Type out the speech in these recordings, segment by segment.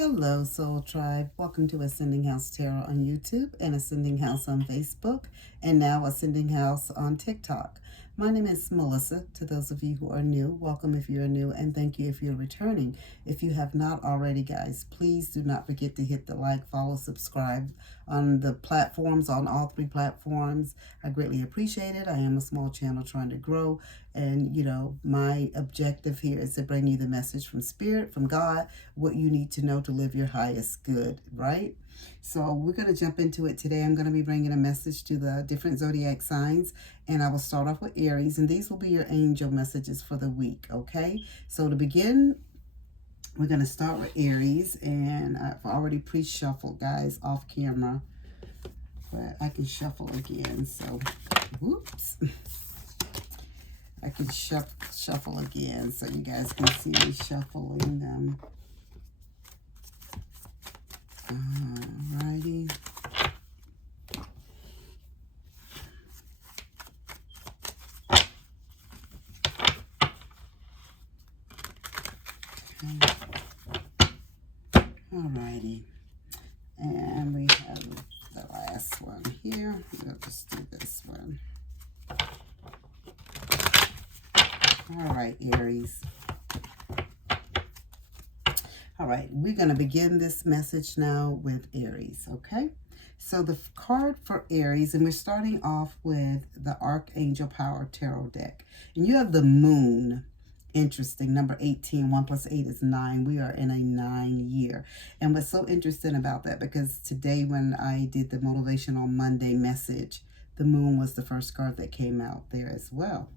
Hello, Soul Tribe. Welcome to Ascending House Tarot on YouTube and Ascending House on Facebook, and now Ascending House on TikTok. My name is Melissa. To those of you who are new, welcome if you're new, and thank you if you're returning. If you have not already, guys, please do not forget to hit the like, follow, subscribe on the platforms, on all three platforms. I greatly appreciate it. I am a small channel trying to grow, and my objective here is to bring you the message from Spirit, from God, what you need to know to live your highest good, right? So we're going to jump into it today. I'm going to be bringing a message to the different zodiac signs, and I will start off with Aries, and these will be your angel messages for the week, okay? So to begin, we're going to start with Aries, and I've already pre-shuffled, guys, off camera, but I can shuffle again, so whoops. I can shuffle again so you guys can see me shuffling them. Alrighty. Okay. Alrighty. And we have the last one here. We'll just do this one. All right, Aries. All right, we're going to begin this message now with Aries, okay? So the card for Aries, and we're starting off with the Archangel Power Tarot deck. And you have the Moon. Interesting. Number 18, 1 plus 8 is 9. We are in a 9 year. And what's so interesting about that, because today when I did the Motivational Monday message, the Moon was the first card that came out there as well.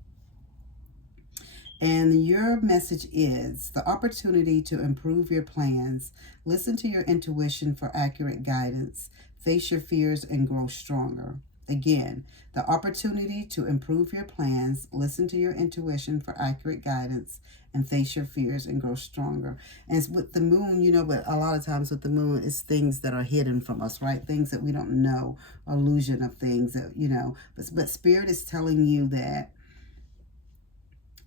And your message is the opportunity to improve your plans. Listen to your intuition for accurate guidance. Face your fears and grow stronger. Again, the opportunity to improve your plans. Listen to your intuition for accurate guidance and face your fears and grow stronger. And with the Moon, but a lot of times with the Moon, it's things that are hidden from us, right? Things that we don't know, illusion of things that, but Spirit is telling you that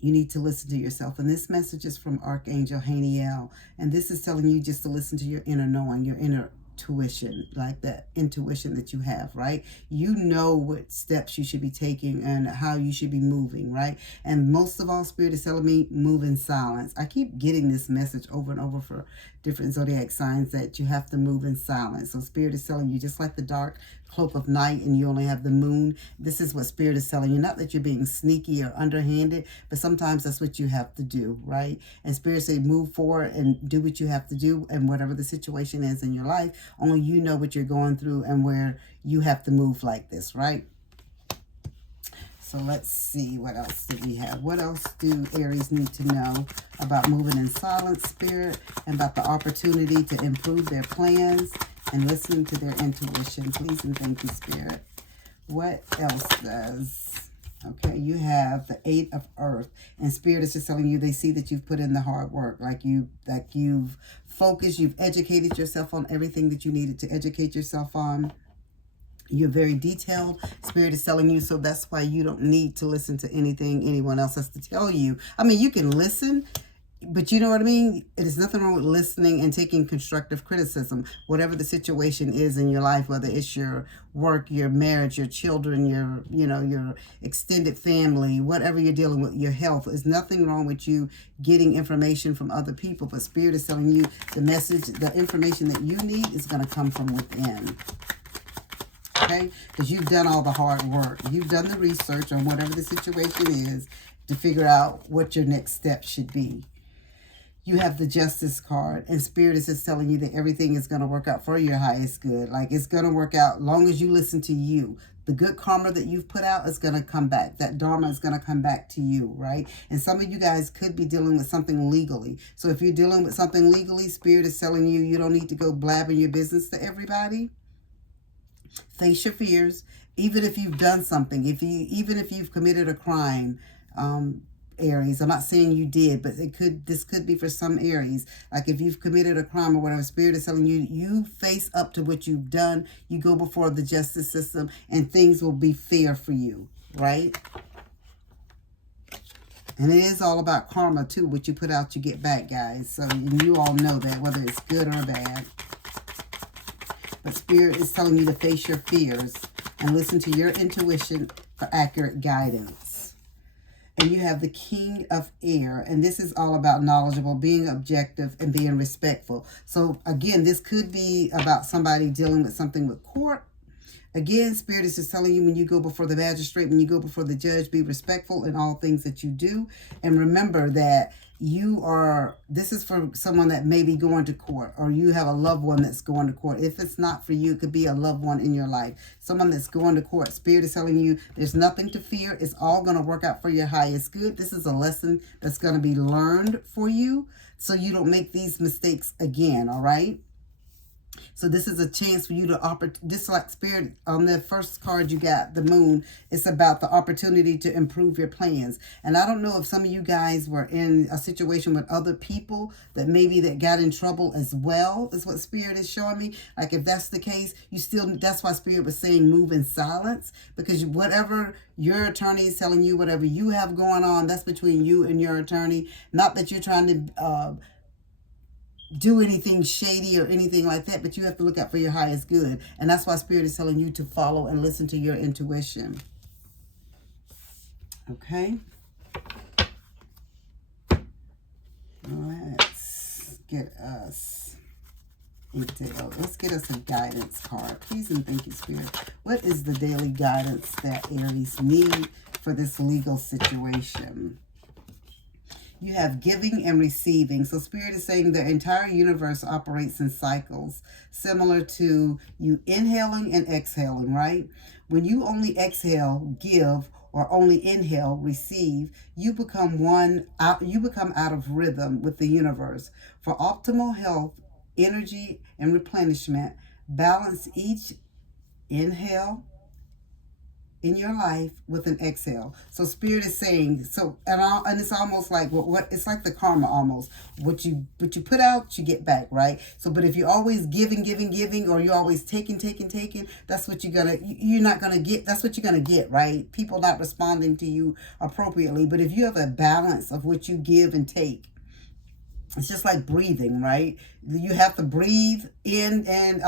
you need to listen to yourself. And this message is from Archangel Haniel. And this is telling you just to listen to your inner knowing, your inner intuition, like that intuition that you have, right? You know what steps you should be taking and how you should be moving, right? And most of all, Spirit is telling me, move in silence. I keep getting this message over and over for different zodiac signs that you have to move in silence. So Spirit is telling you, just like the dark cloak of night and you only have the Moon, this is what Spirit is telling you. Not that you're being sneaky or underhanded, but sometimes that's what you have to do, right? And Spirit say move forward and do what you have to do, and whatever the situation is in your life, only you know what you're going through and where you have to move like this, right? So let's see, what else do we have? What else do Aries need to know about moving in silence, Spirit, and about the opportunity to improve their plans and listening to their intuition? Please and thank you, Spirit. What else does... Okay, you have the 8 of Earth, and Spirit is just telling you they see that you've put in the hard work, like you've focused, you've educated yourself on everything that you needed to educate yourself on. You're very detailed. Spirit is telling you, so that's why you don't need to listen to anything anyone else has to tell you. I mean, you can listen, but you know what I mean? There's nothing wrong with listening and taking constructive criticism, whatever the situation is in your life, whether it's your work, your marriage, your children, your extended family, whatever you're dealing with, your health. There's nothing wrong with you getting information from other people, but Spirit is telling you the message, the information that you need is going to come from within. Okay? Because you've done all the hard work. You've done the research on whatever the situation is to figure out what your next step should be. You have the Justice card, and Spirit is just telling you that everything is going to work out for your highest good. Like, it's going to work out long as you listen to you. The good karma that you've put out is going to come back. That dharma is going to come back to you, right? And some of you guys could be dealing with something legally. So if you're dealing with something legally, Spirit is telling you you don't need to go blabbing your business to everybody. Face your fears, even if you've done something, even if you've committed a crime, Aries. I'm not saying you did, but this could be for some Aries. Like if you've committed a crime or whatever, Spirit is telling you, you face up to what you've done. You go before the justice system and things will be fair for you, right? And it is all about karma, too. What you put out, you get back, guys. So you all know that, whether it's good or bad. But Spirit is telling you to face your fears and listen to your intuition for accurate guidance. And you have the King of Air. And this is all about knowledgeable, being objective, and being respectful. So, again, this could be about somebody dealing with something with court. Again, Spirit is just telling you when you go before the magistrate, when you go before the judge, be respectful in all things that you do. And remember that this is for someone that may be going to court, or you have a loved one that's going to court. If it's not for you, it could be a loved one in your life. Someone that's going to court. Spirit is telling you there's nothing to fear. It's all going to work out for your highest good. This is a lesson that's going to be learned for you so you don't make these mistakes again, all right? So this is a chance for you to this, like Spirit, on the first card you got, the moon, it's about the opportunity to improve your plans. And I don't know if some of you guys were in a situation with other people that maybe that got in trouble as well, is what Spirit is showing me. Like if that's the case, that's why Spirit was saying move in silence, because whatever your attorney is telling you, whatever you have going on, that's between you and your attorney. Not that you're trying to do anything shady or anything like that, but you have to look out for your highest good. And that's why Spirit is telling you to follow and listen to your intuition. Okay? Let's get us a guidance card. Please and thank you, Spirit. What is the daily guidance that Aries need for this legal situation? You have giving and receiving. So Spirit is saying the entire universe operates in cycles, similar to you inhaling and exhaling, right? When you only exhale, give, or only inhale, receive, you become out of rhythm with the universe. For optimal health, energy, and replenishment, balance each inhale in your life with an exhale. So Spirit is saying, and it's almost like it's like the karma almost. What you put out, you get back, right? So, but if you're always giving, or you're always taking, that's what you're not gonna get. That's what you're gonna get, right? People not responding to you appropriately. But if you have a balance of what you give and take, it's just like breathing, right? You have to breathe in and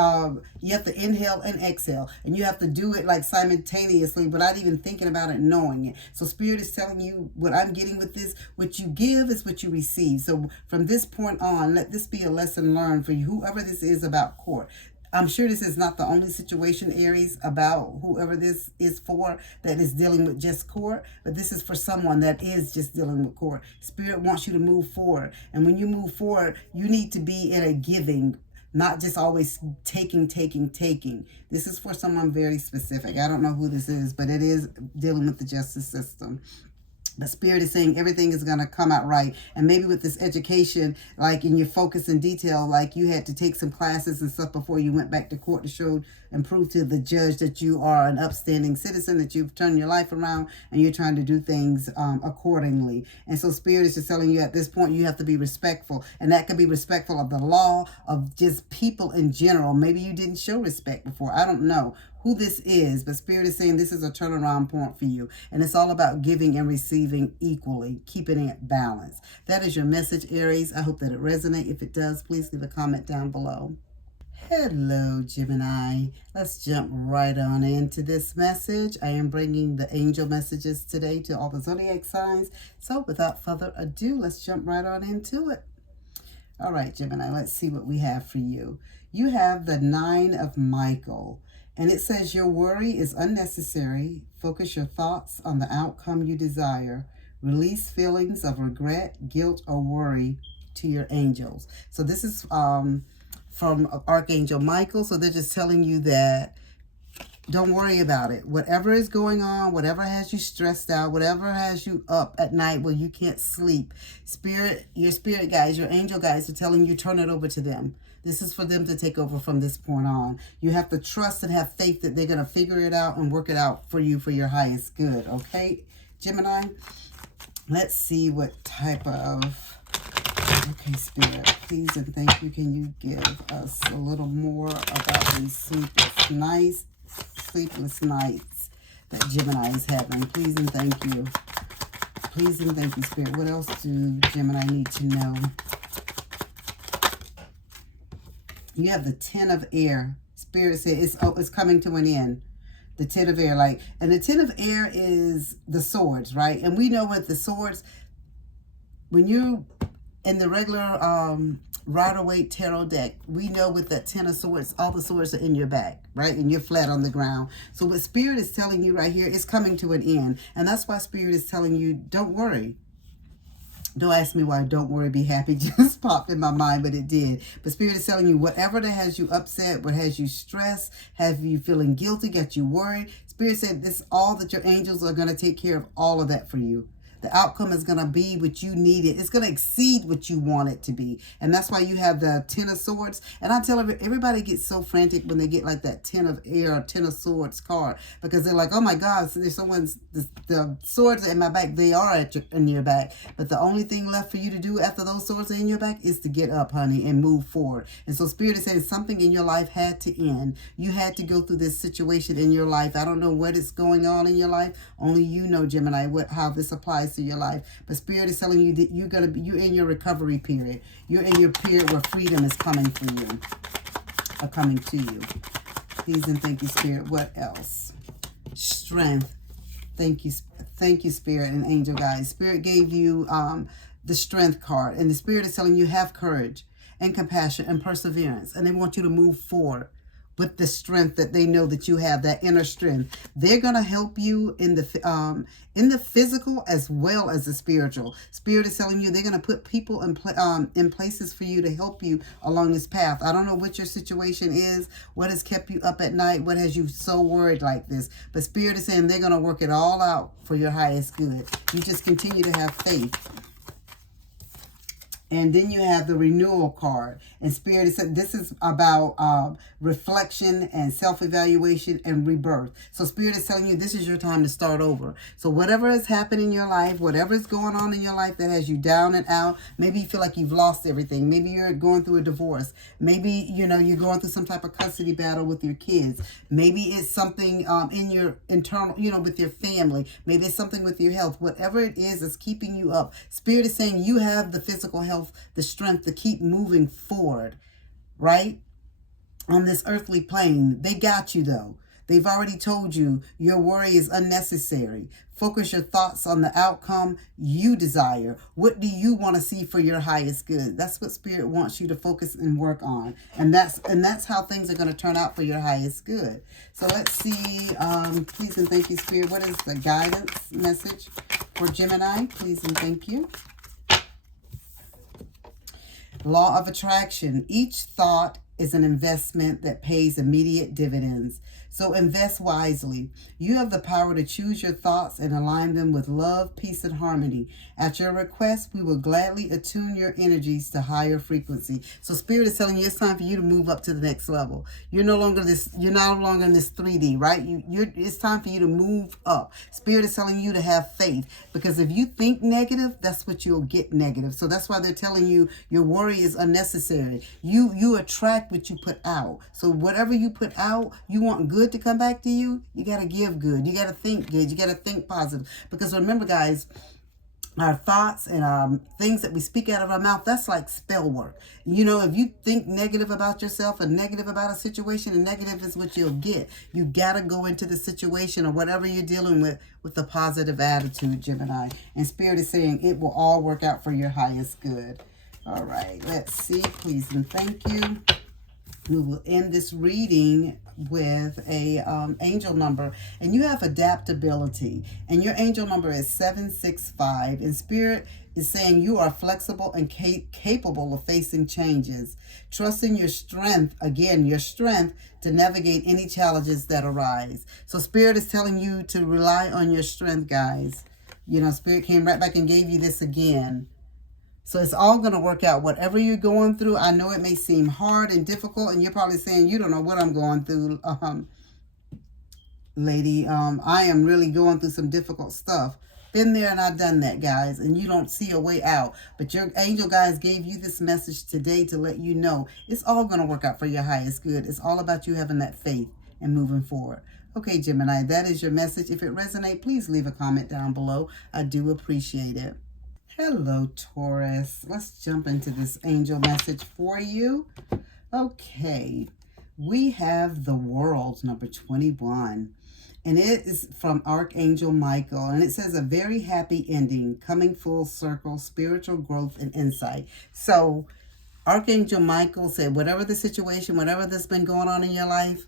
you have to inhale and exhale. And you have to do it like simultaneously without even thinking about it, knowing it. So Spirit is telling you what I'm getting with this. What you give is what you receive. So from this point on, let this be a lesson learned for you, whoever this is about court. I'm sure this is not the only situation, Aries, about whoever this is for that is dealing with just court, but this is for someone that is just dealing with court. Spirit wants you to move forward. And when you move forward, you need to be in a giving, not just always taking. This is for someone very specific. I don't know who this is, but it is dealing with the justice system. The Spirit is saying everything is going to come out right. And maybe with this education, like in your focus and detail, like you had to take some classes and stuff before you went back to court to show and prove to the judge that you are an upstanding citizen, that you've turned your life around and you're trying to do things accordingly. And so Spirit is just telling you at this point, you have to be respectful. And that could be respectful of the law, of just people in general. Maybe you didn't show respect before. I don't know who this is, but Spirit is saying this is a turnaround point for you. And it's all about giving and receiving equally, keeping it balanced. That is your message, Aries. I hope that it resonates. If it does, please leave a comment down below. Hello, Gemini. Let's jump right on into this message. I am bringing the angel messages today to all the zodiac signs. So without further ado, let's jump right on into it. All right, Gemini, let's see what we have for you. You have the 9 of Michael. And it says your worry is unnecessary. Focus your thoughts on the outcome you desire. Release feelings of regret, guilt, or worry to your angels. So this is from Archangel Michael. So they're just telling you that don't worry about it. Whatever is going on, whatever has you stressed out, whatever has you up at night where you can't sleep, your spirit guides, your angel guides are telling you turn it over to them. This is for them to take over from this point on. You have to trust and have faith that they're going to figure it out and work it out for you for your highest good. Okay, Gemini? Let's see what type of... Okay, Spirit, please and thank you. Can you give us a little more about these sleepless nights that Gemini is having? Please and thank you. Please and thank you, Spirit. What else do Gemini need to know? You have the 10 of air. Spirit said it's coming to an end. The 10 of air, and the 10 of air is the swords, right? And we know what the swords, when you in the regular Rider-Waite tarot deck, we know with that 10 of swords, all the swords are in your back, right? And you're flat on the ground. So what Spirit is telling you right here is coming to an end. And that's why Spirit is telling you, don't worry. Don't ask me why don't worry, be happy just popped in my mind, but it did. But Spirit is telling you whatever that has you upset, what has you stressed, have you feeling guilty, got you worried. Spirit said this all that your angels are going to take care of all of that for you. The outcome is going to be what you needed. It's going to exceed what you want it to be. And that's why you have the 10 of swords. And I tell everybody gets so frantic when they get like that 10 of air or 10 of swords card. Because they're like, oh my God, so there's the swords are in my back. They are in your back. But the only thing left for you to do after those swords are in your back is to get up, honey, and move forward. And so Spirit is saying something in your life had to end. You had to go through this situation in your life. I don't know what is going on in your life. Only you know, Gemini, how this applies to your life. But Spirit is telling you that you're in your recovery period. You're in your period where freedom is coming for you, or coming to you. Please and thank you, Spirit. What else? Strength. Thank you, Spirit and angel guys. Spirit gave you the strength card, and the Spirit is telling you have courage and compassion and perseverance, and they want you to move forward with the strength that they know that you have, that inner strength. They're going to help you in the physical as well as the spiritual. Spirit is telling you they're going to put people in places for you to help you along this path. I don't know what your situation is, what has kept you up at night, what has you so worried like this. But Spirit is saying they're going to work it all out for your highest good. You just continue to have faith. And then you have the renewal card. And Spirit is saying this is about reflection and self-evaluation and rebirth. So Spirit is telling you this is your time to start over. So whatever has happened in your life, whatever is going on in your life that has you down and out, maybe you feel like you've lost everything. Maybe you're going through a divorce. Maybe, you're going through some type of custody battle with your kids. Maybe it's something in your internal, with your family. Maybe it's something with your health. Whatever it is that's keeping you up. Spirit is saying you have the physical health, the strength to keep moving forward, right? On this earthly plane. They got you though. They've already told you your worry is unnecessary. Focus your thoughts on the outcome you desire. What do you want to see for your highest good? That's what Spirit wants you to focus and work on. And that's how things are going to turn out for your highest good. So let's see, please and thank you, Spirit. What is the guidance message for Gemini? Please and thank you. Law of attraction. Each thought is an investment that pays immediate dividends. So invest wisely. You have the power to choose your thoughts and align them with love, peace, and harmony. At your request, we will gladly attune your energies to higher frequency. So Spirit is telling you it's time for you to move up to the next level. You're no longer in this 3D, right? It's time for you to move up. Spirit is telling you to have faith, because if you think negative, that's what you'll get negative. So that's why they're telling you your worry is unnecessary. You attract what you put out. So whatever you put out, you want good to come back to you. You got to give good. You got to think good. You got to think positive. Because remember, guys, our thoughts and things that we speak out of our mouth, that's like spell work. If you think negative about yourself or negative about a situation, and negative is what you'll get. You got to go into the situation or whatever you're dealing with a positive attitude, Gemini. And Spirit is saying it will all work out for your highest good. All right, let's see. Please and thank you. We will end this reading with a angel number, and you have adaptability, and your angel number is 765, and Spirit is saying you are flexible and capable of facing changes, trusting your strength, your strength to navigate any challenges that arise. So Spirit is telling you to rely on your strength, guys. Spirit came right back and gave you this again. So it's all going to work out. Whatever you're going through, I know it may seem hard and difficult, and you're probably saying, you don't know what I'm going through, lady. I am really going through some difficult stuff. Been there and I've done that, guys, and you don't see a way out. But your angel guys gave you this message today to let you know it's all going to work out for your highest good. It's all about you having that faith and moving forward. Okay, Gemini, that is your message. If it resonates, please leave a comment down below. I do appreciate it. Hello, Taurus. Let's jump into this angel message for you. Okay, we have the World, number 21. And it is from Archangel Michael. And it says a very happy ending, coming full circle, spiritual growth and insight. So Archangel Michael said, whatever the situation, whatever that's been going on in your life,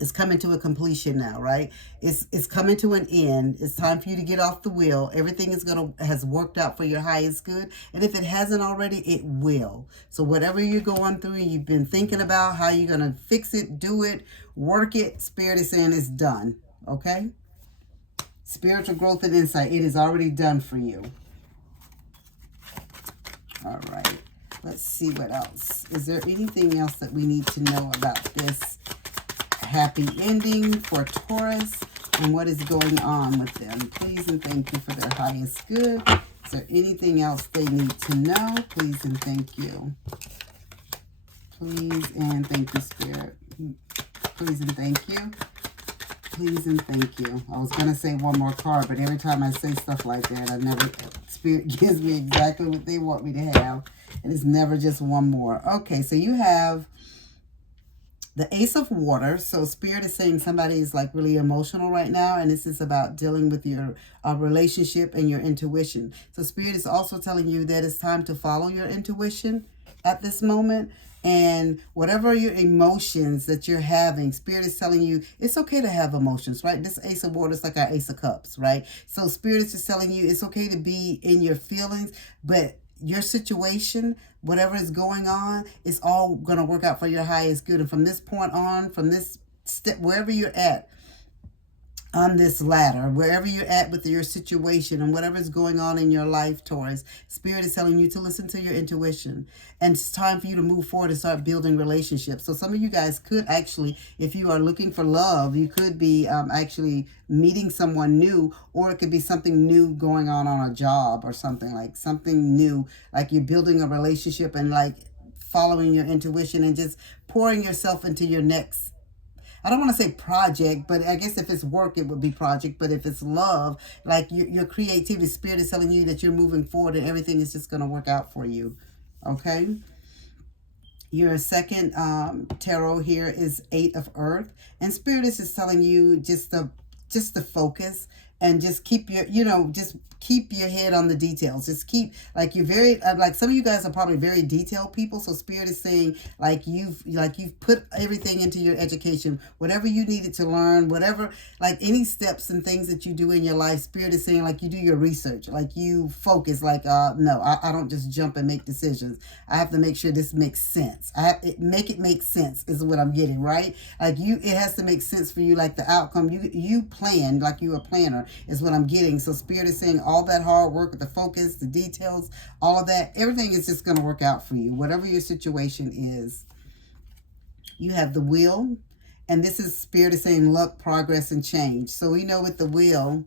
it's coming to a completion now, right? It's coming to an end. It's time for you to get off the wheel. Everything has worked out for your highest good. And if it hasn't already, it will. So whatever you're going through, you've been thinking about how you're going to fix it, do it, work it, Spirit is saying it's done, okay? Spiritual growth and insight, it is already done for you. All right. Let's see what else. Is there anything else that we need to know about this happy ending for Taurus and what is going on with them? Please and thank you for their highest good. Is there anything else they need to know? Please and thank you. Please and thank you, Spirit. Please and thank you. Please and thank you. I was going to say one more card, but every time I say stuff like that, Spirit gives me exactly what they want me to have. And it's never just one more. Okay, so you have the Ace of Water. So Spirit is saying somebody is like really emotional right now. And this is about dealing with your relationship and your intuition. So Spirit is also telling you that it's time to follow your intuition at this moment. And whatever your emotions that you're having, Spirit is telling you it's okay to have emotions, right? This Ace of Water is like our Ace of Cups, right? So Spirit is just telling you it's okay to be in your feelings, but your situation, whatever is going on, is all going to work out for your highest good. And from this point on, from this step, wherever you're at on this ladder, wherever you're at with your situation and whatever is going on in your life, Taurus, Spirit is telling you to listen to your intuition. And it's time for you to move forward and start building relationships. So some of you guys could actually, if you are looking for love, you could be actually meeting someone new, or it could be something new going on a job or something, like something new, like you're building a relationship and like following your intuition and just pouring yourself into your next, I don't want to say project, but I guess if it's work, it would be project. But if it's love, like your creativity, Spirit is telling you that you're moving forward and everything is just going to work out for you. Okay? Your second tarot here is Eight of Earth. And Spirit is just telling you just to focus and just keep your, just keep your head on the details. Just keep, like, you're very, like, some of you guys are probably very detailed people. So Spirit is saying, like you've put everything into your education, whatever you needed to learn, whatever, like any steps and things that you do in your life, Spirit is saying, like, you do your research, like you focus, like, no, I don't just jump and make decisions. I have to make sure this makes sense. Make it make sense is what I'm getting, right? Like it has to make sense for you, like the outcome. You plan, like you're a planner is what I'm getting. So Spirit is saying all that hard work, the focus, the details, all of that, everything is just going to work out for you. Whatever your situation is, you have the Wheel, and this is Spirit is saying luck, progress, and change. So we know with the Wheel,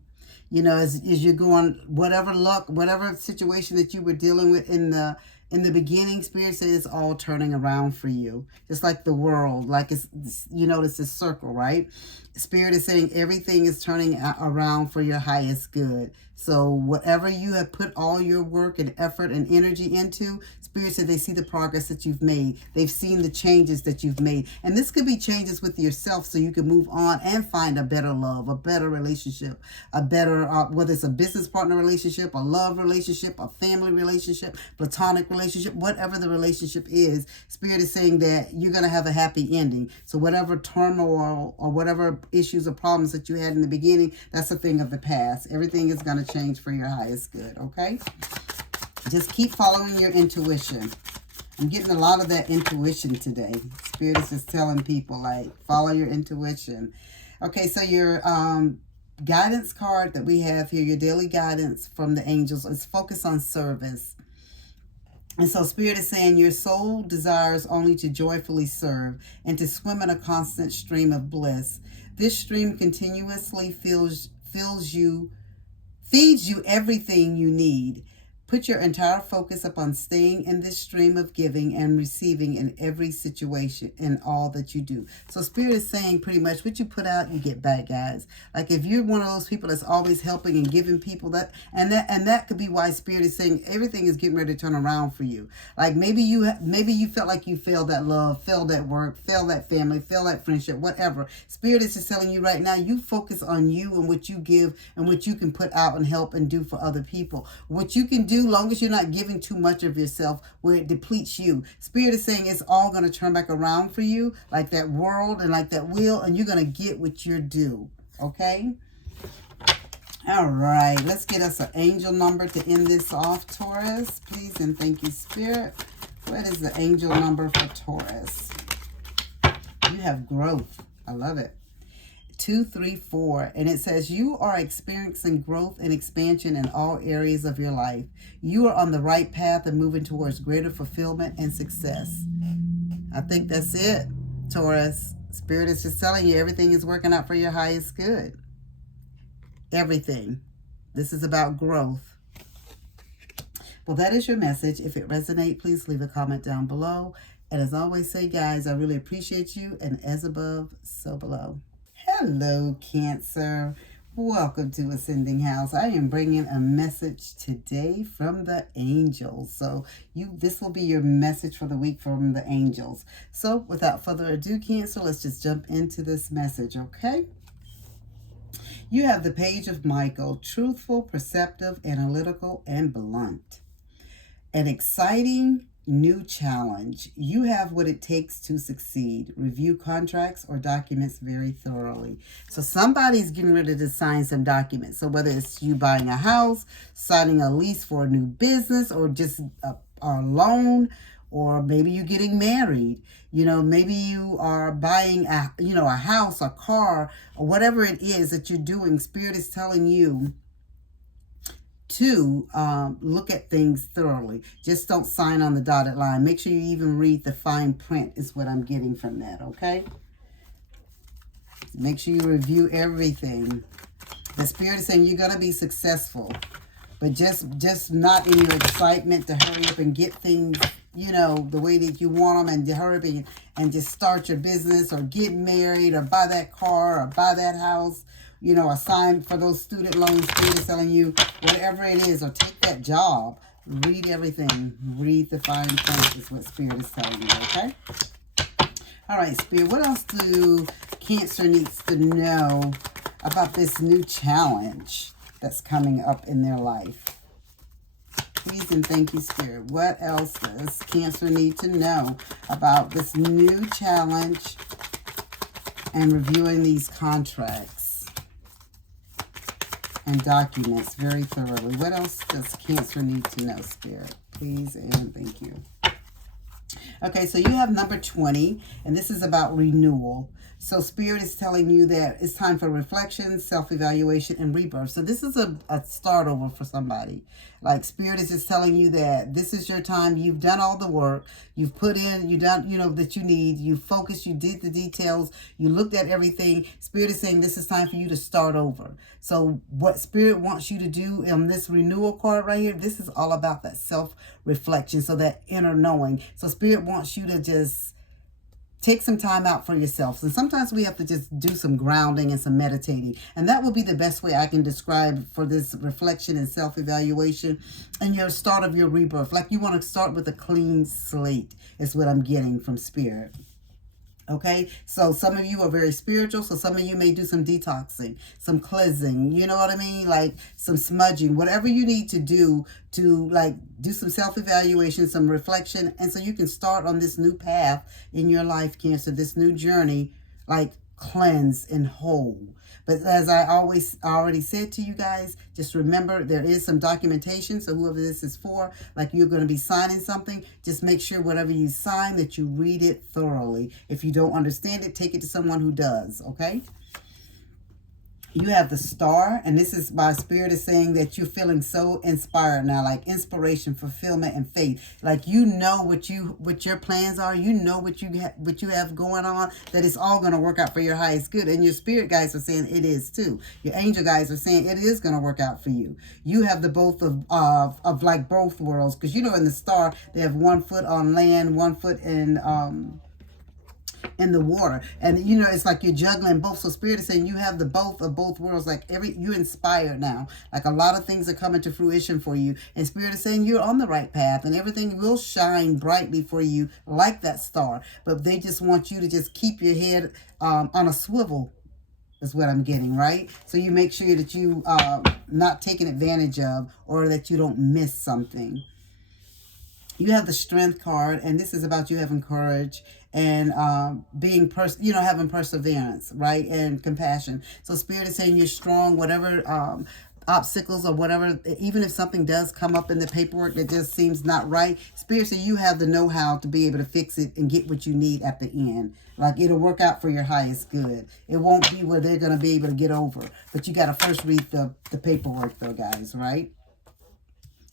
as you're going, whatever luck, whatever situation that you were dealing with in the beginning, Spirit says it's all turning around for you. Just like the world, like it's this circle, right? Spirit is saying everything is turning around for your highest good. So whatever you have put all your work and effort and energy into, Spirit said they see the progress that you've made. They've seen the changes that you've made. And this could be changes with yourself so you can move on and find a better love, a better relationship, a better, whether it's a business partner relationship, a love relationship, a family relationship, platonic relationship, whatever the relationship is, Spirit is saying that you're going to have a happy ending. So whatever turmoil or whatever issues or problems that you had in the beginning, that's a thing of the past. Everything is going to change for your highest good, okay? Just keep following your intuition. I'm getting a lot of that intuition today. Spirit is just telling people, like, follow your intuition. Okay, so your guidance card that we have here, your daily guidance from the angels, is focus on service. And so Spirit is saying your soul desires only to joyfully serve and to swim in a constant stream of bliss. This stream continuously feeds you everything you need. Put your entire focus upon staying in this stream of giving and receiving in every situation in all that you do. So Spirit is saying pretty much what you put out, you get back, guys. Like if you're one of those people that's always helping and giving people that could be why Spirit is saying everything is getting ready to turn around for you. Like maybe you felt like you failed that love, failed at work, failed that family, failed that friendship, whatever. Spirit is just telling you right now, you focus on you and what you give and what you can put out and help and do for other people. What you can do, long as you're not giving too much of yourself where it depletes you. Spirit is saying it's all going to turn back around for you, like that world and like that wheel, and you're going to get what you're due. Okay? All right. Let's get us an angel number to end this off, Taurus. Please and thank you, Spirit. What is the angel number for Taurus? You have growth. I love it. 2, 3, 4, and it says you are experiencing growth and expansion in all areas of your life. You are on the right path and moving towards greater fulfillment and success. I think that's it, Taurus. Spirit is just telling you everything is working out for your highest good. Everything. This is about growth. Well, that is your message. If it resonates, please leave a comment down below. And as I always say, guys, I really appreciate you. And as above, so below. Hello, Cancer. Welcome to Ascending House. I am bringing a message today from the angels. So this will be your message for the week from the angels. So without further ado, Cancer, let's just jump into this message, okay? You have the Page of Michael, truthful, perceptive, analytical, and blunt. An exciting new challenge. You have what it takes to succeed. Review contracts or documents very thoroughly. So somebody's getting ready to sign some documents. So whether it's you buying a house, signing a lease for a new business, or just a loan, or maybe you're getting married. You know, maybe you are buying a house, a car, or whatever it is that you're doing. Spirit is telling you to look at things thoroughly. Just don't sign on the dotted line. Make sure you even read the fine print is what I'm getting from that, okay? Make sure you review everything. The Spirit is saying you're going to be successful, but just not in your excitement to hurry up and get things, you know, the way that you want them, and to hurry up and just start your business or get married or buy that car or buy that house. You know, a sign for those student loans. Spirit is telling you whatever it is, or take that job. Read everything. Read the fine print is what Spirit is telling you, okay? All right, Spirit, what else do Cancer needs to know about this new challenge that's coming up in their life? Please and thank you, Spirit. What else does Cancer need to know about this new challenge and reviewing these contracts and documents very thoroughly? What else does Cancer need to know, Spirit? Please and thank you. Okay, so you have number 20, and this is about renewal. So Spirit is telling you that it's time for reflection, self-evaluation, and rebirth. So this is a start over for somebody. Like Spirit is just telling you that this is your time. You've done all the work. You've put in, you done, you know, that you need. You focused, you did the details. You looked at everything. Spirit is saying this is time for you to start over. So what Spirit wants you to do in this renewal card right here, this is all about that self-reflection. So that inner knowing. So Spirit wants you to just take some time out for yourself. And sometimes we have to just do some grounding and some meditating. And that will be the best way I can describe for this reflection and self-evaluation and your start of your rebirth. Like you want to start with a clean slate is what I'm getting from Spirit. Okay, so some of you are very spiritual, so some of you may do some detoxing, some cleansing, you know what I mean? Like some smudging, whatever you need to do like do some self-evaluation, some reflection, and so you can start on this new path in your life, Cancer, this new journey, like cleanse and whole. But as I already said to you guys, just remember there is some documentation. So whoever this is for, like you're going to be signing something, just make sure whatever you sign that you read it thoroughly. If you don't understand it, take it to someone who does, okay? You have the Star, and this is my spirit is saying that you're feeling so inspired now, like inspiration, fulfillment, and faith. Like you know what your plans are. You know what you have going on. That it's all going to work out for your highest good. And your spirit guides are saying it is too. Your angel guides are saying it is going to work out for you. You have the both of like both worlds, because you know in the Star they have 1 foot on land, 1 foot in the water, and you know it's like you're juggling both. So spirit is saying you have the both of both worlds. Like you're inspired now, like a lot of things are coming to fruition for you, and spirit is saying you're on the right path and everything will shine brightly for you like that star. But they just want you to just keep your head on a swivel is what I'm getting, right? So you make sure that you not taken advantage of, or that you don't miss something. You have the Strength card, and this is about you having courage and being, having perseverance, right? And compassion. So Spirit is saying you're strong, whatever obstacles or whatever, even if something does come up in the paperwork that just seems not right, Spirit says you have the know-how to be able to fix it and get what you need at the end. Like it'll work out for your highest good. It won't be where they're going to be able to get over. But you got to first read the paperwork though, guys, right?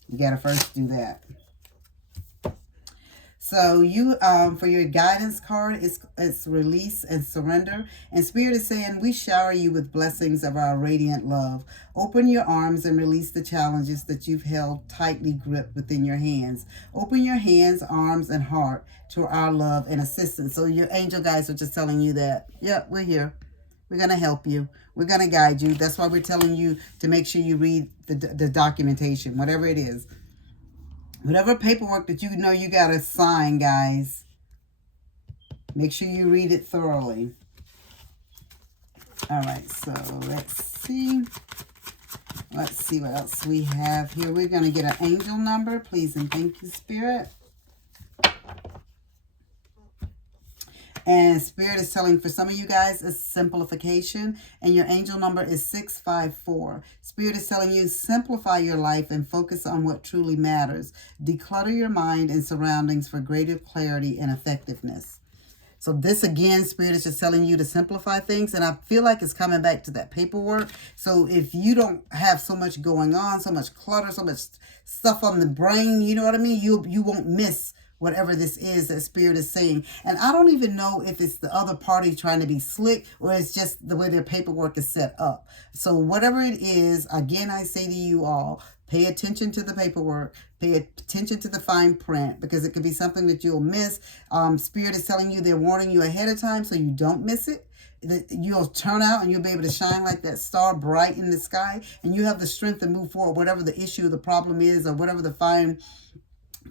You got to first do that. So you, for your guidance card, it's release and surrender. And Spirit is saying, we shower you with blessings of our radiant love. Open your arms and release the challenges that you've held tightly gripped within your hands. Open your hands, arms, and heart to our love and assistance. So your angel guides are just telling you that, yeah, we're here. We're going to help you. We're going to guide you. That's why we're telling you to make sure you read the documentation, whatever it is. Whatever paperwork that you know you got to sign, guys, make sure you read it thoroughly. All right, so let's see. Let's see what else we have here. We're going to get an angel number. Please and thank you, Spirit. And Spirit is telling for some of you guys it's simplification. And your angel number is 654. Spirit is telling you simplify your life and focus on what truly matters. Declutter your mind and surroundings for greater clarity and effectiveness. So this again, Spirit is just telling you to simplify things. And I feel like it's coming back to that paperwork. So if you don't have so much going on, so much clutter, so much stuff on the brain, you know what I mean? You won't miss whatever this is that Spirit is saying. And I don't even know if it's the other party trying to be slick or it's just the way their paperwork is set up. So whatever it is, again, I say to you all, pay attention to the paperwork, pay attention to the fine print, because it could be something that you'll miss. Spirit is telling you, they're warning you ahead of time so you don't miss it. You'll turn out and you'll be able to shine like that star bright in the sky, and you have the strength to move forward, whatever the issue, the problem is, or whatever the fine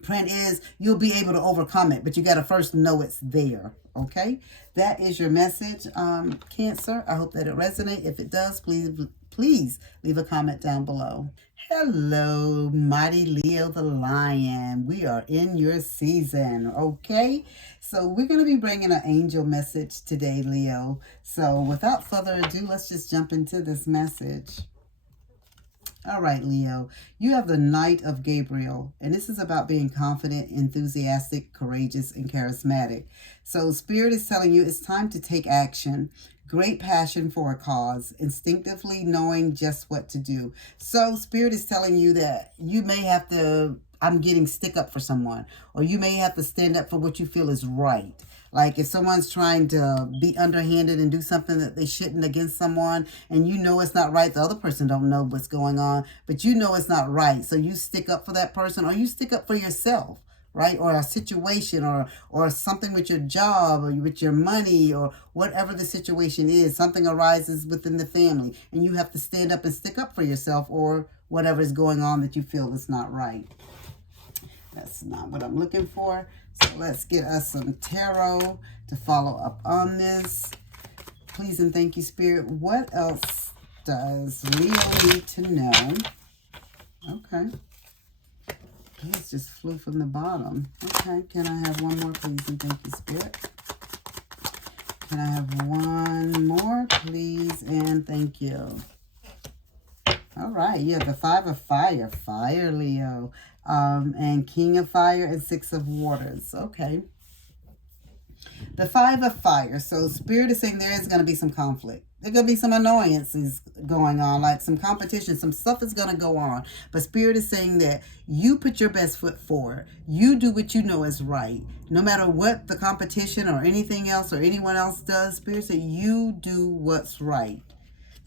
print is, you'll be able to overcome it, but you got to first know it's there. Okay, that is your message, Cancer. I hope that it resonates. If it does, please leave a comment down below. Hello, mighty Leo the Lion. We are in your season. Okay, so we're going to be bringing an angel message today, Leo. So without further ado, let's just jump into this message. All right, Leo, you have the Knight of Gabriel, and this is about being confident, enthusiastic, courageous, and charismatic. So Spirit is telling you it's time to take action. Great passion for a cause, instinctively knowing just what to do. So Spirit is telling you that you may have to, I'm getting stick up for someone, or you may have to stand up for what you feel is right. Like if someone's trying to be underhanded and do something that they shouldn't against someone, and you know it's not right, the other person don't know what's going on, but you know it's not right. So you stick up for that person, or you stick up for yourself, right? Or a situation, or something with your job, or with your money, or whatever the situation is. Something arises within the family, and you have to stand up and stick up for yourself, or whatever is going on that you feel is not right. That's not what I'm looking for. So let's get us some tarot to follow up on this. Please and thank you, Spirit. What else does Leo need to know? Okay. This just flew from the bottom. Okay. Can I have one more, please and thank you, Spirit? Can I have one more, please and thank you? All right. You have the Five of Fire. Fire, Leo. And King of Fire and Six of Waters. Okay. The Five of Fire. So Spirit is saying there is going to be some conflict. There's going to be some annoyances going on, like some competition, some stuff is going to go on. But Spirit is saying that you put your best foot forward. You do what you know is right. No matter what the competition or anything else or anyone else does, Spirit said you do what's right.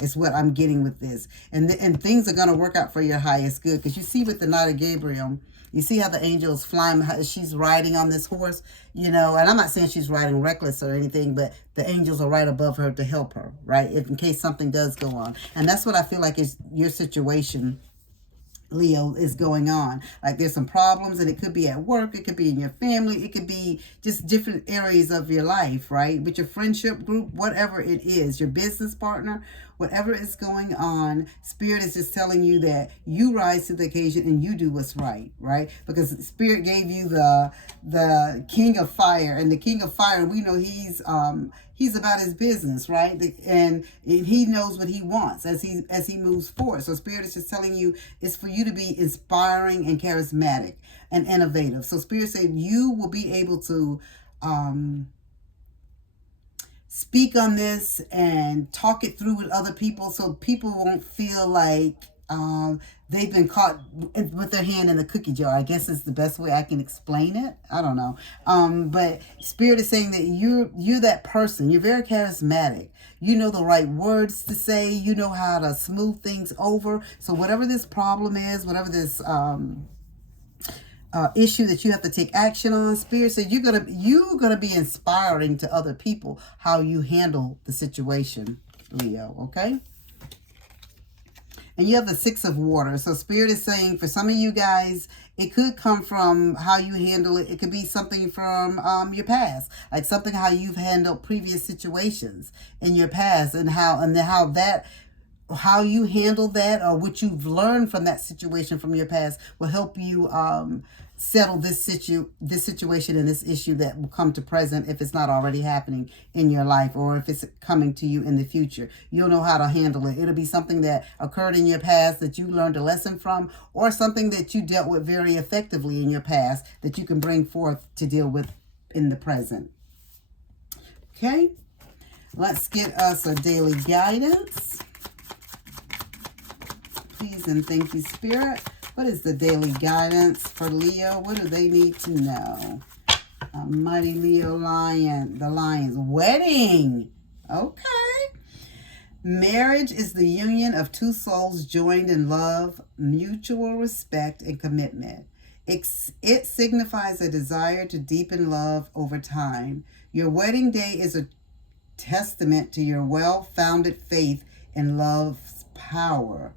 Is what I'm getting with this. And things are going to work out for your highest good. Because you see with the Knight of Gabriel, you see how the angel is flying, how she's riding on this horse, you know, and I'm not saying she's riding reckless or anything, but the angels are right above her to help her, right? In case something does go on. And that's what I feel like is your situation, Leo, is going on. Like there's some problems, and it could be at work, it could be in your family, it could be just different areas of your life, right? With your friendship group, whatever it is, your business partner, whatever is going on, Spirit is just telling you that you rise to the occasion and you do what's right, right? Because Spirit gave you the King of Fire, and the King of Fire, we know he's about his business, right? And he knows what he wants as he moves forward. So Spirit is just telling you it's for you to be inspiring and charismatic and innovative. So Spirit said you will be able to speak on this and talk it through with other people, so people won't feel like they've been caught with their hand in the cookie jar. I guess is the best way I can explain it. I don't know. But Spirit is saying that you're that person. You're very charismatic. You know the right words to say. You know how to smooth things over. So whatever this problem is, whatever this issue that you have to take action on, Spirit says you're gonna be inspiring to other people how you handle the situation, Leo. Okay. And you have the Six of Water. So Spirit is saying for some of you guys, it could come from how you handle it. It could be something from your past, like something how you've handled previous situations in your past, and how you handle that, or what you've learned from that situation from your past will help you settle this situation and this issue that will come to present if it's not already happening in your life, or if it's coming to you in the future. You'll know how to handle it. It'll be something that occurred in your past that you learned a lesson from, or something that you dealt with very effectively in your past that you can bring forth to deal with in the present. Okay, let's get us a daily guidance. Please and thank you, Spirit. What is the daily guidance for Leo? What do they need to know? A mighty Leo lion. The lion's wedding. Okay. Marriage is the union of two souls joined in love, mutual respect, and commitment. It signifies a desire to deepen love over time. Your wedding day is a testament to your well-founded faith in love's power.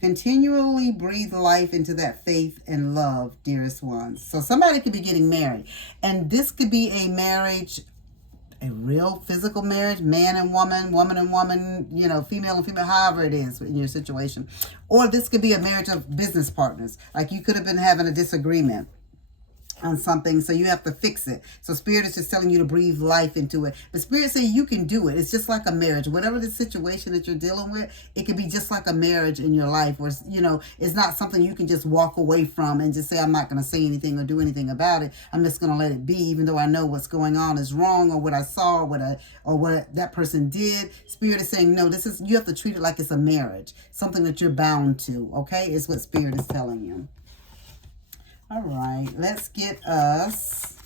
Continually breathe life into that faith and love, dearest ones. So somebody could be getting married. And this could be a marriage, a real physical marriage, man and woman, woman and woman, you know, female and female, however it is in your situation. Or this could be a marriage of business partners. Like you could have been having a disagreement on something, so you have to fix it. So Spirit is just telling you to breathe life into it. But Spirit say you can do it. It's just like a marriage. Whatever the situation that you're dealing with, it could be just like a marriage in your life, where, you know, it's not something you can just walk away from and just say, I'm not going to say anything or do anything about it. I'm just going to let it be, even though I know what's going on is wrong, or what I saw, or what that person did. Spirit is saying, no, you have to treat it like it's a marriage, something that you're bound to. Okay, is what Spirit is telling you. All right, let's get us